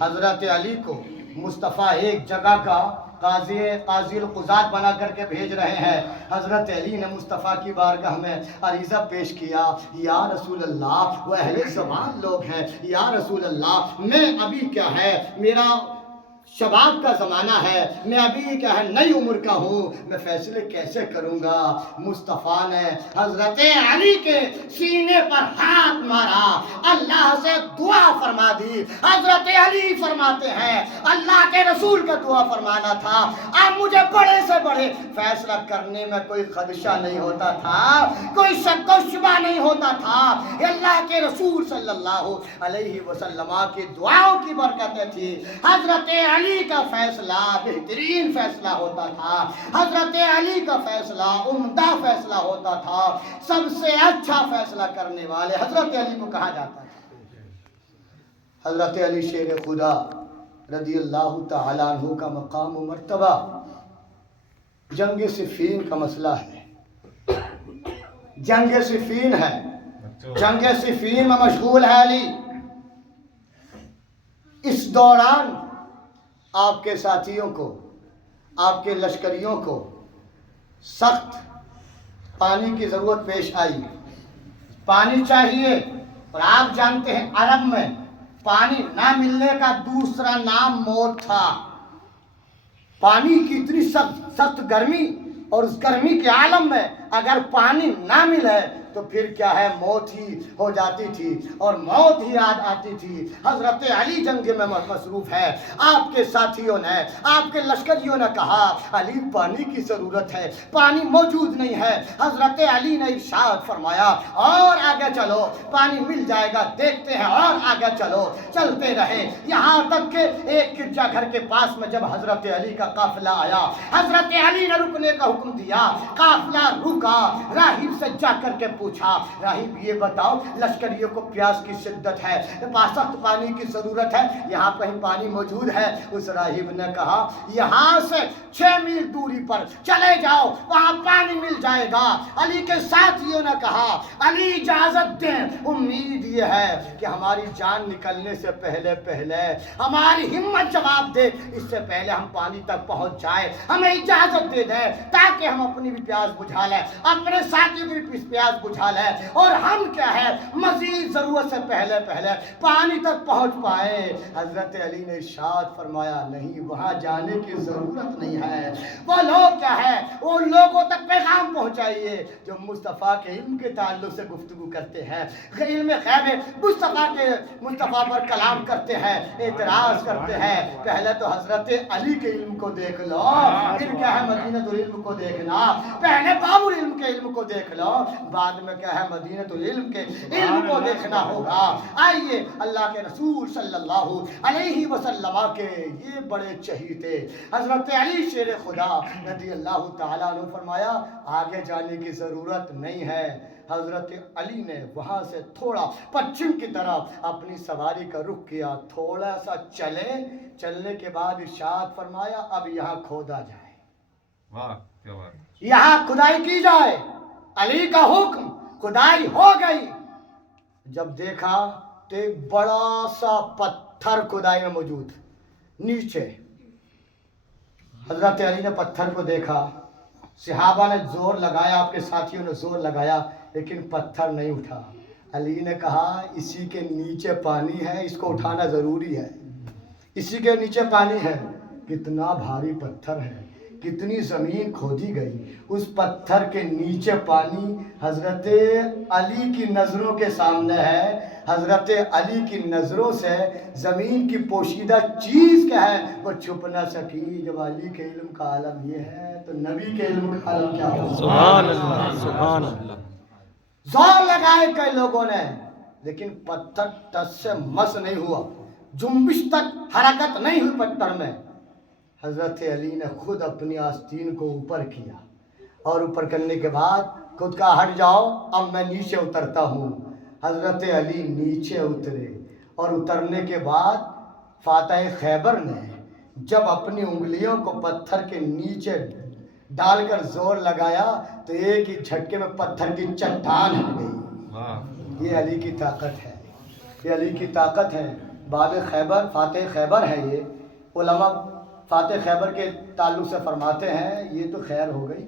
حضرت علی کو مصطفیٰ ایک جگہ کا قاضی القضات بنا کر کے بھیج رہے ہیں۔ حضرت علی نے مصطفیٰ کی بارگاہ میں عریضہ پیش کیا، یا رسول اللہ، وہ اہل زمان لوگ ہیں، یا رسول اللہ میں ابھی کیا ہے میرا شباب کا زمانہ ہے، میں ابھی کیا ہے نئی عمر کا ہوں، میں فیصلے کیسے کروں گا؟ مصطفیٰ نے حضرت علی کے سینے پر ہاتھ مارا، اللہ سے دعا فرما دی۔ حضرت علی فرماتے ہیں اللہ کے رسول کا دعا فرمانا تھا، اب مجھے بڑے سے بڑے فیصلہ کرنے میں کوئی خدشہ نہیں ہوتا تھا، کوئی شک و شبہ نہیں ہوتا تھا، اللہ کے رسول صلی اللہ علیہ وسلم کی دعاؤں کی برکتیں تھی۔ حضرت علی کا فیصلہ بہترین فیصلہ ہوتا تھا، حضرت علی کا فیصلہ عمدہ فیصلہ ہوتا تھا، سب سے اچھا فیصلہ کرنے والے حضرت علی کو کہا جاتا تھا۔ حضرت علی شیر خدا رضی اللہ تعالیٰ عنہ کا مقام و مرتبہ جنگ صفین کا مسئلہ ہے، جنگ صفین ہے، جنگ صفین میں مشغول ہے علی۔ اس دوران آپ کے ساتھیوں کو، آپ کے لشکریوں کو سخت پانی کی ضرورت پیش آئی، پانی چاہیے، اور آپ جانتے ہیں عرب میں پانی نہ ملنے کا دوسرا نام موت تھا۔ پانی کی اتنی سخت گرمی، اور اس گرمی کے عالم میں اگر پانی نہ ملے تو پھر کیا ہے، موت ہی ہو جاتی تھی، اور موت ہی یاد آتی تھی۔ حضرت علی جنگ میں مصروف ہے، آپ کے ساتھیوں نے، آپ کے لشکریوں نے کہا علی پانی کی ضرورت ہے، پانی موجود نہیں ہے۔ حضرت علی نے ارشاد فرمایا اور آگے چلو، پانی مل جائے گا، دیکھتے ہیں، اور آگے چلو۔ چلتے رہے یہاں تک کہ ایک گرجا گھر کے پاس میں جب حضرت علی کا قافلہ آیا، حضرت علی نے رکنے کا حکم دیا، قافلہ رکا۔ راہب سے جا کر کے پوچھا، راہب یہ بتاؤ لشکریوں کو پیاس کی شدت ہے، سخت پانی کی ضرورت ہے، یہاں کہیں پانی موجود ہے؟ اس راہب نے کہا یہاں سے 6 میل دوری پر چلے جاؤ، وہاں پانی مل جائے گا۔ علی کے ساتھیوں نے کہا علی اجازت دیں، امید یہ ہے کہ ہماری جان نکلنے سے پہلے ہماری ہمت جواب دے، اس سے پہلے ہم پانی تک پہنچ جائے، ہمیں اجازت دے دیں تاکہ ہم اپنی بھی پیاس بجھا لیں، اپنے ساتھیوں کی بھی پیاس بجھا لیں، اور ہم کیا ہے مزید ضرورت سے پہلے پانی تک پہنچ پائے۔ حضرت علی نے ارشاد فرمایا نہیں، وہاں جانے کی ضرورت نہیں ہے، وہ لوگ کیا ہے ان لوگوں تک پیغام پہنچائیے جو مصطفیٰ کے علم کے تعلق سے گفتگو کرتے ہیں، علم غیب مصطفیٰ پر کلام کرتے ہیں، اعتراض کرتے ہیں۔ پہلے تو حضرت علی کے علم کو دیکھ لو، پھر کیا ہے مدینہ العلم کو دیکھنا، پہلے باب العلم کے علم کو دیکھ لو، بعد میں کیا ہے مدینہ العلم کے علم کو دیکھنا ہوگا۔ آئیے اللہ کے رسول صلی اللہ علیہ وسلم کے یہ بڑے چہیتے حضرت علی شیر خدا رضی اللہ تعالیٰ عنہ فرمایا آگے جانے کی ضرورت نہیں ہے۔ حضرت علی نے وہاں سے تھوڑا پچھم کی طرف اپنی سواری کا رخ کیا، تھوڑا سا چلنے کے بعد ارشاد فرمایا اب یہاں کھودا جائے، واہ کیا بات، یہاں کھدائی کی جائے۔ علی کا حکم، کھدائی ہو گئی۔ جب دیکھا تو ایک بڑا سا پتھر کھدائی میں موجود نیچے۔ حضرت علی نے پتھر کو دیکھا، صحابہ نے زور لگایا، آپ کے ساتھیوں نے زور لگایا، لیکن پتھر نہیں اٹھا۔ علی نے کہا اسی کے نیچے پانی ہے، اس کو اٹھانا ضروری ہے، اسی کے نیچے پانی ہے۔ کتنا بھاری پتھر ہے، کتنی زمین کھودی گئی، اس پتھر کے نیچے پانی حضرت علی کی نظروں کے سامنے ہے۔ حضرت علی کی نظروں سے زمین کی پوشیدہ چیز کیا ہے وہ چھپ نہ سکی۔ جب علی کے علم کا عالم یہ ہے تو نبی کے علم کا عالم کیا ہے؟ سبحان اللہ، سبحان اللہ۔ زور لگائے کئی لوگوں نے، لیکن پتھر ٹس سے مس نہیں ہوا، جنبش تک حرکت نہیں ہوئی پتھر میں۔ حضرت علی نے خود اپنی آستین کو اوپر کیا، اور اوپر کرنے کے بعد خود کہا ہٹ جاؤ اب میں نیچے اترتا ہوں۔ حضرت علی نیچے اترے، اور اترنے کے بعد فاتح خیبر نے جب اپنی انگلیوں کو پتھر کے نیچے ڈال کر زور لگایا تو ایک ہی جھٹکے میں پتھر کی چٹان ہٹ گئی۔ یہ علی کی طاقت ہے، یہ علی کی طاقت ہے۔ باب خیبر، فاتح خیبر ہے یہ۔ علماء فاتح خیبر کے تعلق سے فرماتے ہیں یہ تو خیر ہو گئی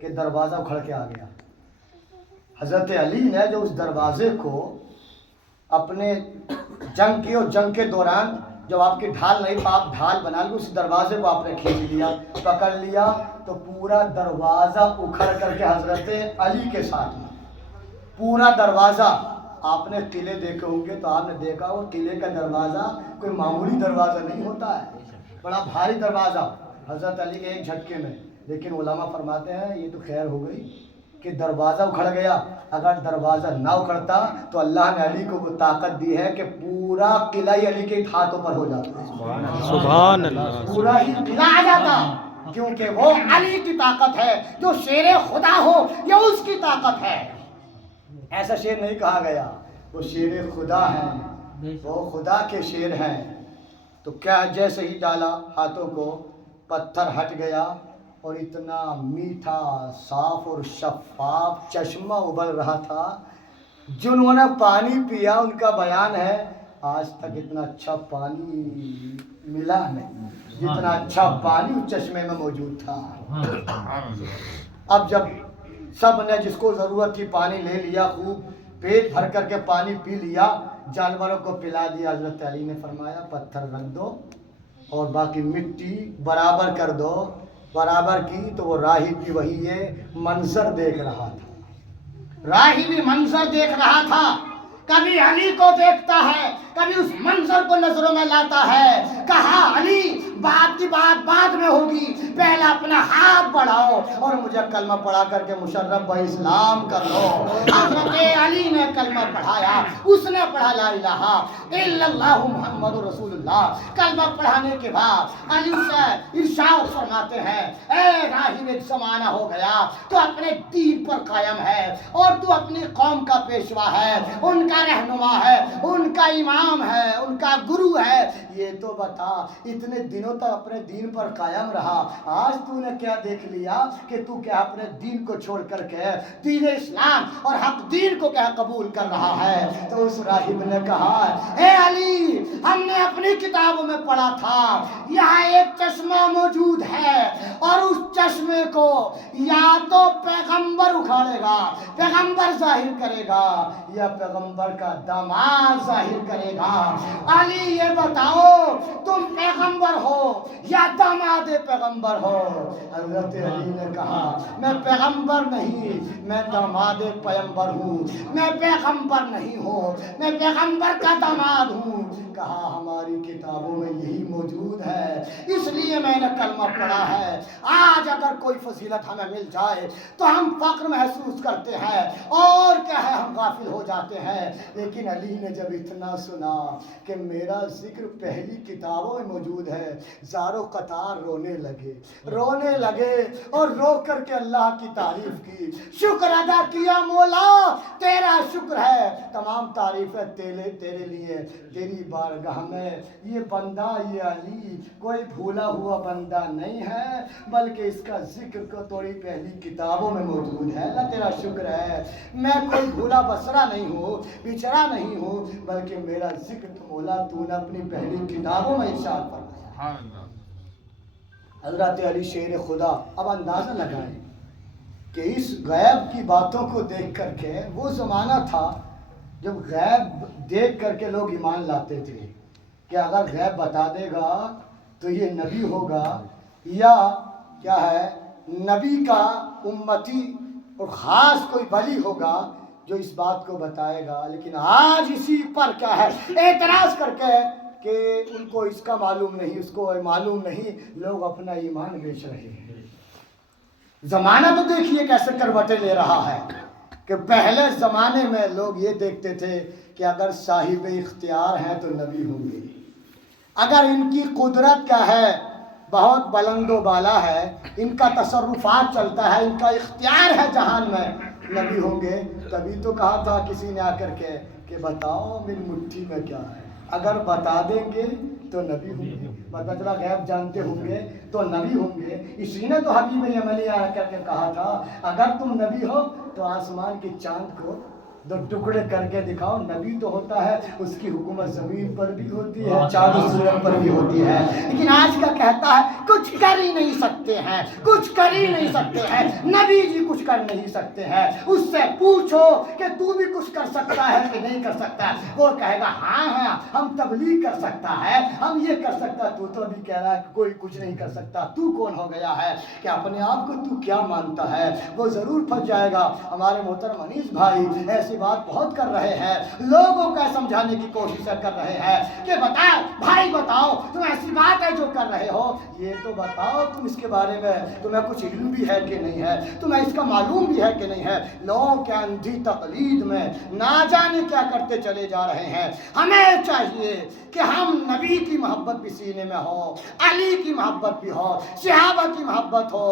کہ دروازہ اکھڑ کے آ گیا۔ حضرت علی نے جو اس دروازے کو اپنے جنگ کی، اور جنگ کے دوران جب آپ کی ڈھال نہیں تھا، آپ ڈھال بنا لی، اس دروازے کو آپ نے کھینچ لیا، پکڑ لیا، تو پورا دروازہ اکھڑ کر کے حضرت علی کے ساتھ میں پورا دروازہ۔ آپ نے قلعے دیکھے ہوں گے تو آپ نے دیکھا وہ قلعے کا دروازہ کوئی معمولی دروازہ نہیں ہوتا ہے، بڑا بھاری دروازہ۔ حضرت علی کے ایک جھٹکے میں، لیکن علماء فرماتے ہیں یہ تو خیر ہو گئی کہ دروازہ اکھڑ گیا. اگر دروازہ نہ اکھڑتا تو اللہ نے علی کو وہ طاقت دی ہے کہ پورا قلعہ ہی علی کے ہاتھوں پر ہو جاتا. سبحان اللہ. پورا ہی قلعہ آ جاتا، کیونکہ وہ علی کی طاقت ہے. جو شیر خدا ہو یہ اس کی طاقت ہے. ایسا شیر نہیں کہا گیا، وہ شیر خدا ہے، وہ خدا کے شیر ہیں. تو کیا جیسے ہی ڈالا ہاتھوں کو پتھر ہٹ گیا اور اتنا میٹھا صاف اور شفاف چشمہ ابل رہا تھا. جنہوں نے پانی پیا ان کا بیان ہے آج تک اتنا اچھا پانی ملا نہیں جتنا اچھا پانی اس چشمے میں موجود تھا. اب جب سب نے جس کو ضرورت تھی پانی لے لیا، خوب پیٹ بھر کر کے پانی پی لیا، جانوروں کو پلا دیا. حضرت علی نے فرمایا پتھر رکھ دو اور باقی مٹی برابر کر دو. برابر کی تو وہ راہب بھی وہی یہ منظر دیکھ رہا تھا. راہب بھی منظر دیکھ رہا تھا. کبھی علی کو دیکھتا ہے، کبھی اس منظر کو نظروں میں لاتا ہے. کہا علی بات کی بات بعد میں ہوگی، پہلا اپنا ہاتھ بڑھاؤ اور مجھے کلمہ پڑھا کر کے مشرف بہ اسلام کر دو. حضرت علی نے کلمہ پڑھایا. اس نے پڑھا لا الہ الا اللہ محمد رسول اللہ. کلمہ پڑھانے کے بعد علی سے ارشاد فرماتے ہیں اے راہب ایک زمانہ ہو گیا تو اپنے دین پر قائم ہے اور تو اپنی قوم کا پیشوا ہے، ان کا رہنما ہے، ان کا امام ہے، ان کا گرو ہے. یہ تو بتا اتنے دنوں تک اپنے دین پر قائم رہا، آج تو نے کیا دیکھ لیا کہ تو کیا اپنے دین کو چھوڑ کر کے دین اسلام اور حق دین کو کیا قبول کر رہا ہے؟ تو اس راہب نے کہا اے علی ہم نے اپنی کتابوں میں پڑھا تھا یہاں ایک چشمہ موجود ہے اور اس چشمے کو یا تو پیغمبر اکھاڑے گا، پیغمبر ظاہر کرے گا، یا پیغمبر کا داماد ظاہر کرے گا. علی یہ بتاؤ تم پیغمبر ہو یا داماد پیغمبر ہو؟ حضرت علی نے کہا میں پیغمبر نہیں، میں داماد پیغمبر ہوں. میں پیغمبر نہیں ہوں، میں پیغمبر کا داماد ہوں. کہا ہماری کتابوں میں یہی موجود ہے اس لیے میں نے کلمہ پڑھا ہے. آج اگر کوئی فضیلت ہمیں مل جائے تو ہم فخر محسوس کرتے ہیں اور کیا ہے ہم غافل ہو جاتے ہیں. لیکن علی نے جب اتنا سنا کہ میرا ذکر پہلی کتابوں میں موجود ہے، زار و قطار رونے لگے اور رو کر کے اللہ کی تعریف کی. شکر ادا کیا مولا تیرا شکر ہے، تمام تعریفیں تیرے لیے. تیری بارگاہ میں یہ بندہ یہ علی کوئی بھولا ہوا بندہ نہیں ہے بلکہ اس کا ذکر کو تھوڑی پہلی کتابوں میں موجود ہے. اللہ تیرا شکر ہے میں کوئی بھولا بسرا نہیں ہوں، بچھڑا نہیں ہوں، بلکہ میرا ذکر تو مولا تو نے اپنی پہلی کتابوں میں ارشاد فرمایا. حضرت علی شیر خدا. اب اندازہ لگائیں کہ اس غیب کی باتوں کو دیکھ کر کے وہ زمانہ تھا جب غیب دیکھ کر کے لوگ ایمان لاتے تھے کہ اگر غیب بتا دے گا تو یہ نبی ہوگا یا کیا ہے نبی کا امتی اور خاص کوئی ولی ہوگا جو اس بات کو بتائے گا. لیکن آج اسی پر کیا ہے اعتراض کر کے کہ ان کو اس کا معلوم نہیں، اس کو معلوم نہیں، لوگ اپنا ایمان بیچ رہے ہیں. زمانہ تو دیکھیے کیسے کروٹیں لے رہا ہے کہ پہلے زمانے میں لوگ یہ دیکھتے تھے کہ اگر صاحب اختیار ہیں تو نبی ہوں گے، اگر ان کی قدرت کیا ہے بہت بلند و بالا ہے، ان کا تصرفات چلتا ہے، ان کا اختیار ہے جہان میں، نبی ہوں گے. تبھی تو کہا تھا کسی نے آ کر کے کہ بتاؤ میری مٹھی میں کیا ہے، اگر بتا دیں گے تو نبی ہوں گے، پتہ چلا غیب جانتے ہوں گے تو نبی ہوں گے. اسی نے تو حبیب یمنی آ کر کے کہا تھا اگر تم نبی ہو تو آسمان کے چاند کو دو ٹکڑے کر کے دکھاؤ. نبی تو ہوتا ہے اس کی حکومت زمین پر بھی ہوتی ہے، چاند و سورج پر بھی ہوتی ہے. لیکن آج کا کہتا ہے کچھ کر ہی نہیں سکتے ہیں، کچھ کر ہی نہیں سکتے ہیں، نبی جی کچھ کر نہیں سکتے ہیں. اس سے پوچھو کہ تو بھی کچھ کر سکتا ہے کہ نہیں کر سکتا ہے، وہ کہے گا ہاں ہاں ہم تبلیغ کر سکتا ہے، ہم یہ کر سکتا. تو ابھی کہہ رہا ہے کہ کوئی کچھ نہیں کر سکتا. تو کون ہو گیا ہے کہ اپنے آپ کو تو کیا مانتا ہے؟ وہ ضرور پھنس جائے گا. ہمارے محترم انیس بھائی ایسے ایسی بات بہت کر رہے ہیں، لوگوں کو سمجھانے کی کوشش کر رہے ہیں کہ بتاؤ بھائی، بتاؤ تم ایسی بات ہے جو کر رہے ہو، یہ تو بتاؤ تم اس کے بارے میں تمہیں کچھ علم بھی ہے کہ نہیں ہے، تمہیں اس کا معلوم بھی ہے کہ نہیں ہے۔ لوگوں کے اندھی تقلید میں نہ جانے کیا کرتے چلے جا رہے ہیں۔ ہمیں چاہیے کہ ہم نبی کی محبت بھی سینے میں ہو، علی کی محبت بھی ہو، صحابہ کی محبت ہو،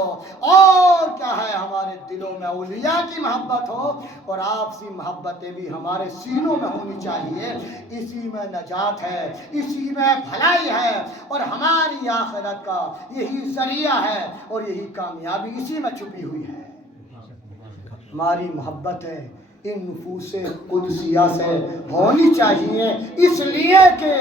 اور کیا ہے ہمارے دلوں میں اولیاء کی محبت ہو، اور آپسی محبتیں بھی ہمارے سینوں میں ہونی چاہیے۔ اسی میں نجات ہے، اسی میں بھلائی ہے، اور ہماری آخرت کا یہی ذریعہ ہے، اور یہی کامیابی اسی میں چھپی ہوئی ہے۔ ہماری محبتیں ان نفوس قدسیہ سے ہونی چاہیے، اس لیے کہ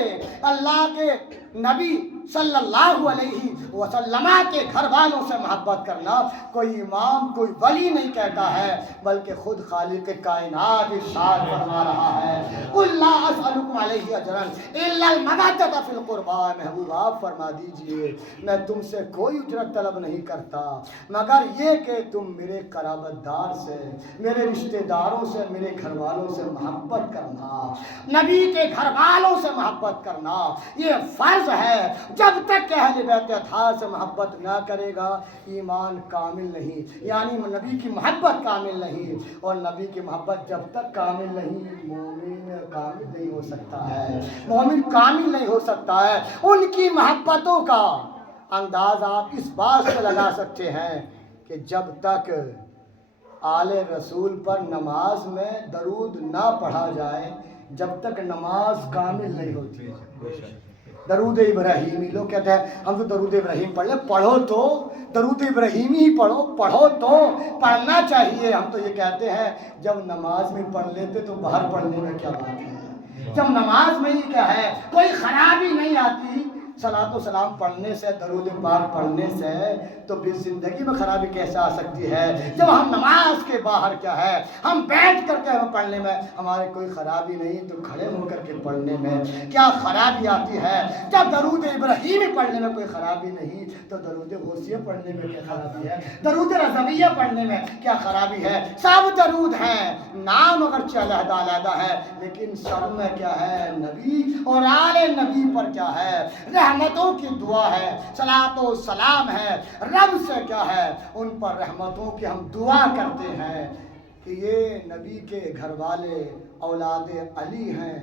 اللہ کے نبی صلی اللہ علیہ وسلم کے گھر والوں سے محبت کرنا کوئی امام کوئی ولی نہیں کہتا ہے، بلکہ خود خالق کائنات ارشاد فرما رہا ہے، قل لا اسألکم علیہ اجرا الا المودۃ فی القربى۔ محبوب آپ فرما دیجئے میں تم سے کوئی اجرت طلب نہیں کرتا مگر یہ کہ تم میرے قرابت دار سے، میرے رشتہ داروں سے، میرے گھر والوں سے محبت کرنا، نبی کے گھر والوں سے محبت کرنا یہ فرض ہے۔ جب تک کہ اہل بیت اطہار سے محبت نہ کرے گا ایمان کامل نہیں، یعنی نبی کی محبت کامل نہیں، اور نبی کی محبت جب تک کامل نہیں مومن کامل نہیں ہو سکتا ہے، مومن کامل نہیں ہو سکتا ہے۔ ان کی محبتوں کا انداز آپ اس بات سے لگا سکتے ہیں کہ جب تک آل رسول پر نماز میں درود نہ پڑھا جائے، جب تک نماز کامل نہیں ہوتی۔ درود ابراہیمی، لوگ کہتے ہیں ہم تو درود ابراہیم پڑھ لیں، پڑھو تو درود ابراہیمی ہی پڑھو، پڑھو تو پڑھنا چاہیے۔ ہم تو یہ کہتے ہیں جب نماز میں پڑھ لیتے تو باہر پڑھنے میں کیا بات ہے، جب نماز میں ہی کیا ہے کوئی خرابی نہیں آتی صلاۃ و سلام پڑھنے سے، درود پاک پڑھنے سے، تو پھر زندگی میں خرابی کیسے آ سکتی ہے؟ جب ہم نماز کے باہر کیا ہے ہم بیٹھ کر کے پڑھنے میں ہمارے کوئی خرابی نہیں، تو کھڑے ہو کر کے پڑھنے میں کیا خرابی آتی ہے؟ جب درود ابراہیمی پڑھنے میں کوئی خرابی نہیں تو درود غوثیہ پڑھنے میں کیا خرابی ہے؟ درود رضویہ پڑھنے میں کیا خرابی ہے؟ سب درود ہیں، نام اگرچہ علیحدہ علیحدہ ہے لیکن سب میں کیا ہے نبی اور آل نبی پر کیا ہے رحمتوں کی دعا ہے، صلاۃ و سلام ہے، رب سے کیا ہے ان پر رحمتوں کی ہم دعا کرتے ہیں کہ یہ نبی کے گھر والے اولاد علی ہیں،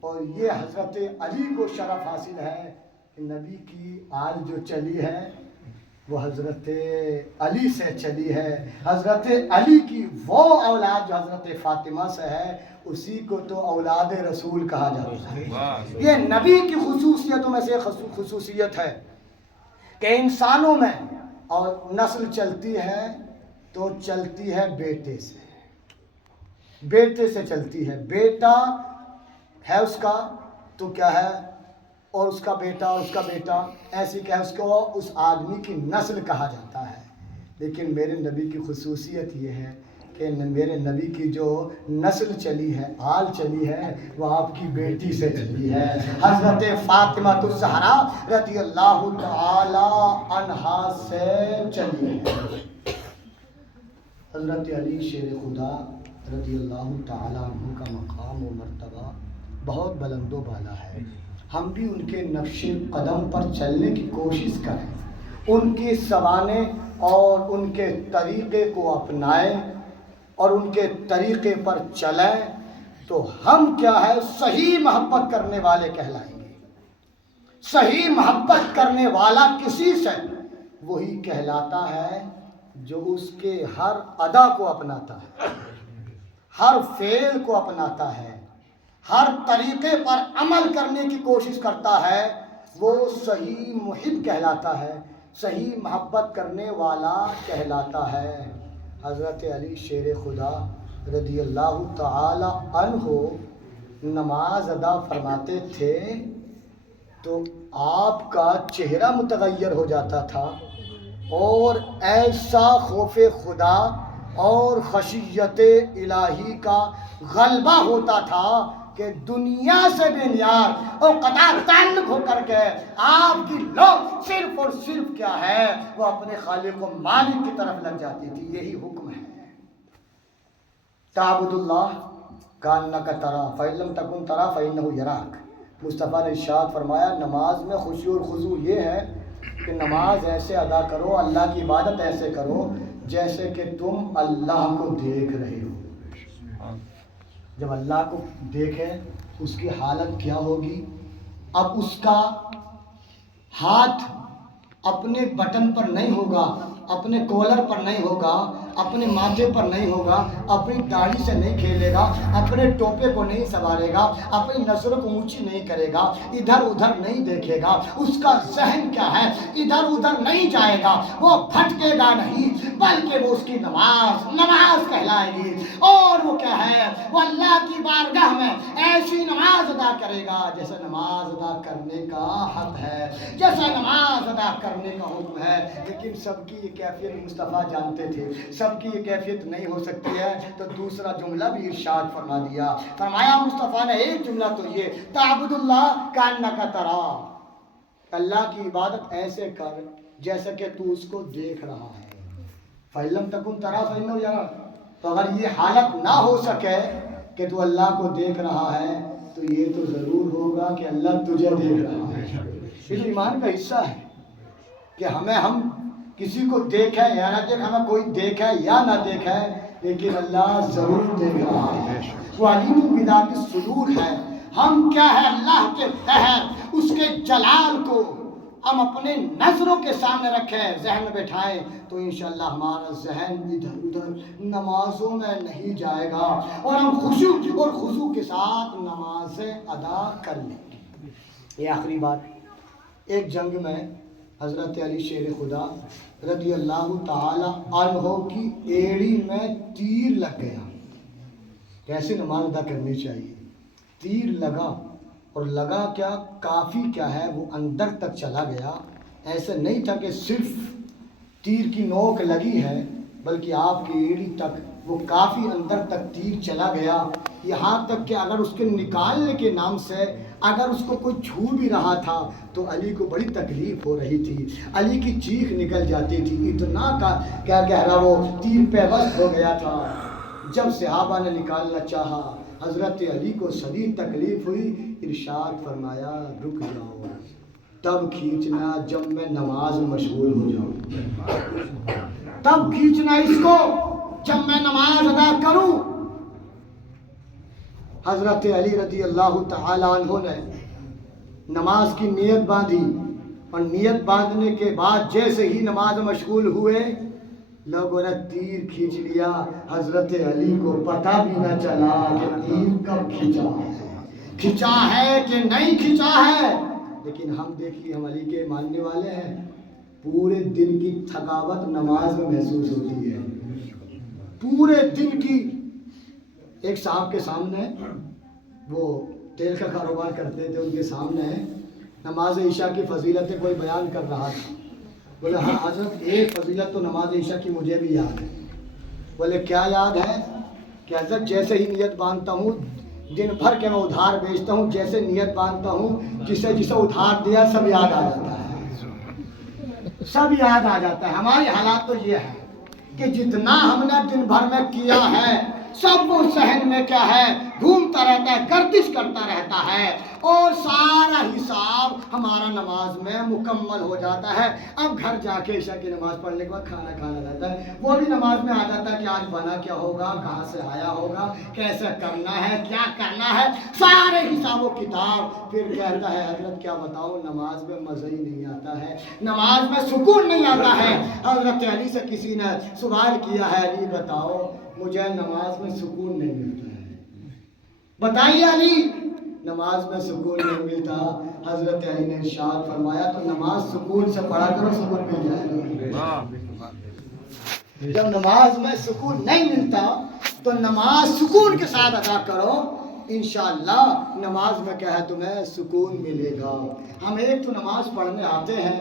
اور یہ حضرت علی کو شرف حاصل ہے کہ نبی کی آل جو چلی ہے وہ حضرت علی سے چلی ہے، حضرت علی کی وہ اولاد جو حضرت فاطمہ سے ہے اسی کو تو اولاد رسول کہا جاتا ہے۔ یہ نبی کی خصوصیتوں میں سے خصوصیت ہے کہ انسانوں میں اور نسل چلتی ہے تو چلتی ہے بیٹے سے، بیٹے سے چلتی ہے، بیٹا ہے اس کا تو کیا ہے، اور اس کا بیٹا اور اس کا بیٹا، ایسی کیا ہے اس کو اس آدمی کی نسل کہا جاتا ہے۔ لیکن میرے نبی کی خصوصیت یہ ہے کہ میرے نبی کی جو نسل چلی ہے، آل چلی ہے، وہ آپ کی بیٹی سے چلی ہے، حضرت فاطمہ الزہرا رضی اللہ تعالی عنہا سے چلی ہے۔ حضرت علی شیر خدا رضی اللہ تعالی عنہ کا مقام و مرتبہ بہت بلند و بالا ہے، ہم بھی ان کے نقش قدم پر چلنے کی کوشش کریں، ان کی سوانے اور ان کے طریقے کو اپنائیں اور ان کے طریقے پر چلیں تو ہم کیا ہے صحیح محبت کرنے والے کہلائیں گے۔ صحیح محبت کرنے والا کسی سے وہی کہلاتا ہے جو اس کے ہر ادا کو اپناتا ہے، ہر فعل کو اپناتا ہے، ہر طریقے پر عمل کرنے کی کوشش کرتا ہے، وہ صحیح محب کہلاتا ہے، صحیح محبت کرنے والا کہلاتا ہے۔ حضرت علی شیر خدا رضی اللہ تعالی عنہ نماز ادا فرماتے تھے تو آپ کا چہرہ متغیر ہو جاتا تھا، اور ایسا خوف خدا اور خشیت الہی کا غلبہ ہوتا تھا کہ دنیا سے بے نیاز اور قطع تعلق ہو کر کے آپ کی لو صرف اور صرف کیا ہے وہ اپنے خالق و مالک کی طرف لگ جاتی تھی۔ یہی حکم ہے، تعبد اللہ کانک ترا فإن لم تکن ترا فإنہ یراک۔ مصطفیٰ نے ارشاد فرمایا نماز میں خشوع اور خضوع یہ ہے کہ نماز ایسے ادا کرو، اللہ کی عبادت ایسے کرو جیسے کہ تم اللہ کو دیکھ رہے ہو۔ جب اللہ کو دیکھیں اس کی حالت کیا ہوگی؟ اب اس کا ہاتھ اپنے بٹن پر نہیں ہوگا، اپنے کولر پر نہیں ہوگا، اپنے ماتھے پر نہیں ہوگا، اپنی داڑھی سے نہیں کھیلے گا، اپنے ٹوپے کو نہیں سنوارے گا، اپنی نظروں کو اونچی نہیں کرے گا، ادھر ادھر نہیں دیکھے گا۔ اس کا ذہن کیا ہے؟ ادھر ادھر نہیں جائے گا، وہ بھٹکے گا نہیں، بلکہ وہ اس کی نماز کہلائے گی۔ اور وہ کیا ہے؟ وہ اللہ کی بارگاہ میں ایسی نماز ادا کرے گا جیسے نماز ادا کرنے کا حق ہے، جیسے نماز ادا کرنے کا حکم ہے۔ لیکن سب کی یہ کیفیت مصطفیٰ جانتے تھے، سب کی یہ کیفیت نہیں ہو سکتی ہے، تو دوسرا جملہ بھی ارشاد فرما دیا۔ فرمایا مصطفیٰ نے ایک جملہ تو یہ تعبد اللہ کانک ترا، اللہ کی عبادت ایسے کر جیسے کہ تو اس کو دیکھ رہا ہے۔ فإن لم تکن ترا فإنہ یراک، تو اگر یہ حالت نہ ہو سکے کہ تو اللہ کو دیکھ رہا ہے تو یہ تو ضرور ہوگا کہ اللہ تجھے دیکھ رہا ہے۔ اس ایمان کا حصہ ہے کہ ہم کسی کو دیکھے یا نہ دیکھے، ہمیں کوئی دیکھے یا نہ دیکھے، لیکن اللہ ضرور دیکھ رہا ہے۔ وہ علیم بذات الصدور ہے۔ ہم کیا ہے؟ اللہ کے تحت اس کے جلال کو ہم اپنے نظروں کے سامنے رکھیں، ذہن میں بٹھائیں، تو انشاءاللہ ہمارا ذہن ادھر ادھر نمازوں میں نہیں جائے گا، اور ہم خشوع اور خضوع کے ساتھ نمازیں ادا کر لیں گے۔ یہ آخری بات، ایک جنگ میں حضرت علی شیر خدا رضی اللہ تعالی عنہ کی ایڑی میں تیر لگ گیا۔ کیسے نماز ادا کرنی چاہیے؟ تیر لگا، اور لگا کیا، کافی کیا ہے، وہ اندر تک چلا گیا۔ ایسے نہیں تھا کہ صرف تیر کی نوک لگی ہے، بلکہ آپ کی ایڑی تک وہ کافی اندر تک تیر چلا گیا، یہاں تک کہ اگر اس کے نکالنے کے نام سے اگر اس کو کوئی چھو بھی رہا تھا تو علی کو بڑی تکلیف ہو رہی تھی، علی کی چیخ نکل جاتی تھی، اتنا کا کیا گہرا وہ تیر پیوست ہو گیا تھا۔ جب صحابہ نے نکالنا چاہا، حضرت علی کو شدید تکلیف ہوئی، ارشاد فرمایا رک جاؤ، تب کھینچنا جب میں نماز میں مشغول ہو جاؤں، تب کھینچنا اس کو جب میں نماز ادا کروں۔ حضرت علی رضی اللہ تعالی عنہ نے نماز کی نیت باندھی، اور نیت باندھنے کے بعد جیسے ہی نماز میں مشغول ہوئے، لوگوں نے تیر کھینچ لیا۔ حضرت علی کو پتہ بھی نہ چلا کہ تیر کب کھینچا ہے کہ نہیں کھینچا ہے۔ لیکن ہم دیکھیے، ہم علی کے ماننے والے ہیں، پورے دن کی تھکاوٹ نماز میں محسوس ہوتی ہے، پورے دن کی۔ ایک صاحب کے سامنے، وہ تیل کا کاروبار کرتے تھے، ان کے سامنے نماز عشاء کی فضیلتیں کوئی بیان کر رہا تھا۔ بولے ہاں حضرت، ایک فضیلت تو نماز عشاء کی مجھے بھی یاد ہے۔ بولے کیا یاد ہے؟ کہ حضرت جیسے ہی نیت باندھتا ہوں، دن بھر کے میں ادھار بیچتا ہوں، جیسے نیت باندھتا ہوں، جسے جسے ادھار دیا سب یاد آ جاتا ہے، سب یاد آ جاتا ہے۔ ہماری حالات تو یہ ہے کہ جتنا ہم نے دن بھر میں کیا ہے سب وہ ذہن میں کیا ہے، گھومتا رہتا ہے، گردش کرتا رہتا ہے، اور سارا حساب ہمارا نماز میں مکمل ہو جاتا ہے۔ اب گھر جا کے عشاء کی نماز پڑھنے کے بعد کھانا کھانا رہتا ہے، وہ بھی نماز میں آ جاتا ہے کہ آج بنا کیا ہوگا، کہاں سے آیا ہوگا، کیسے کرنا ہے، کیا کرنا ہے، سارے حساب و کتاب۔ پھر کہتا ہے حضرت کیا بتاؤ، نماز میں مزہ ہی نہیں آتا ہے، نماز میں سکون نہیں آتا ہے۔ حضرت علی سے کسی نے سوال کیا ہے، علی بتاؤ مجھے نماز میں سکون نہیں ملتا ہے، بتائیے علی، نماز میں سکون نہیں ملتا۔ حضرت علی نے ارشاد فرمایا تو نماز سکون سے پڑھا کرو، سکون مل جائے گا۔ جب نماز میں سکون نہیں ملتا تو نماز سکون کے ساتھ ادا کرو، انشاءاللہ نماز میں کیا ہے تمہیں سکون ملے گا۔ ہم ایک تو نماز پڑھنے آتے ہیں،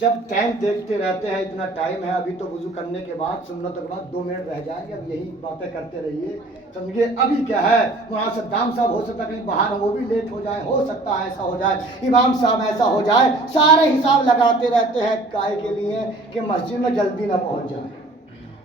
جب ٹائم دیکھتے رہتے ہیں، اتنا ٹائم ہے، ابھی تو وضو کرنے کے بعد سنتوں کے بعد 2 منٹ رہ جائیں گے، اب یہی باتیں کرتے رہیے، سمجھے۔ ابھی کیا ہے، مولانا صدام صاحب ہو سکتا ہے کہیں باہر وہ بھی لیٹ ہو جائے، ہو سکتا ہے ایسا ہو جائے، امام صاحب ایسا ہو جائے، سارے حساب لگاتے رہتے ہیں کائے کے لیے کہ مسجد میں جلدی نہ پہنچ جائے،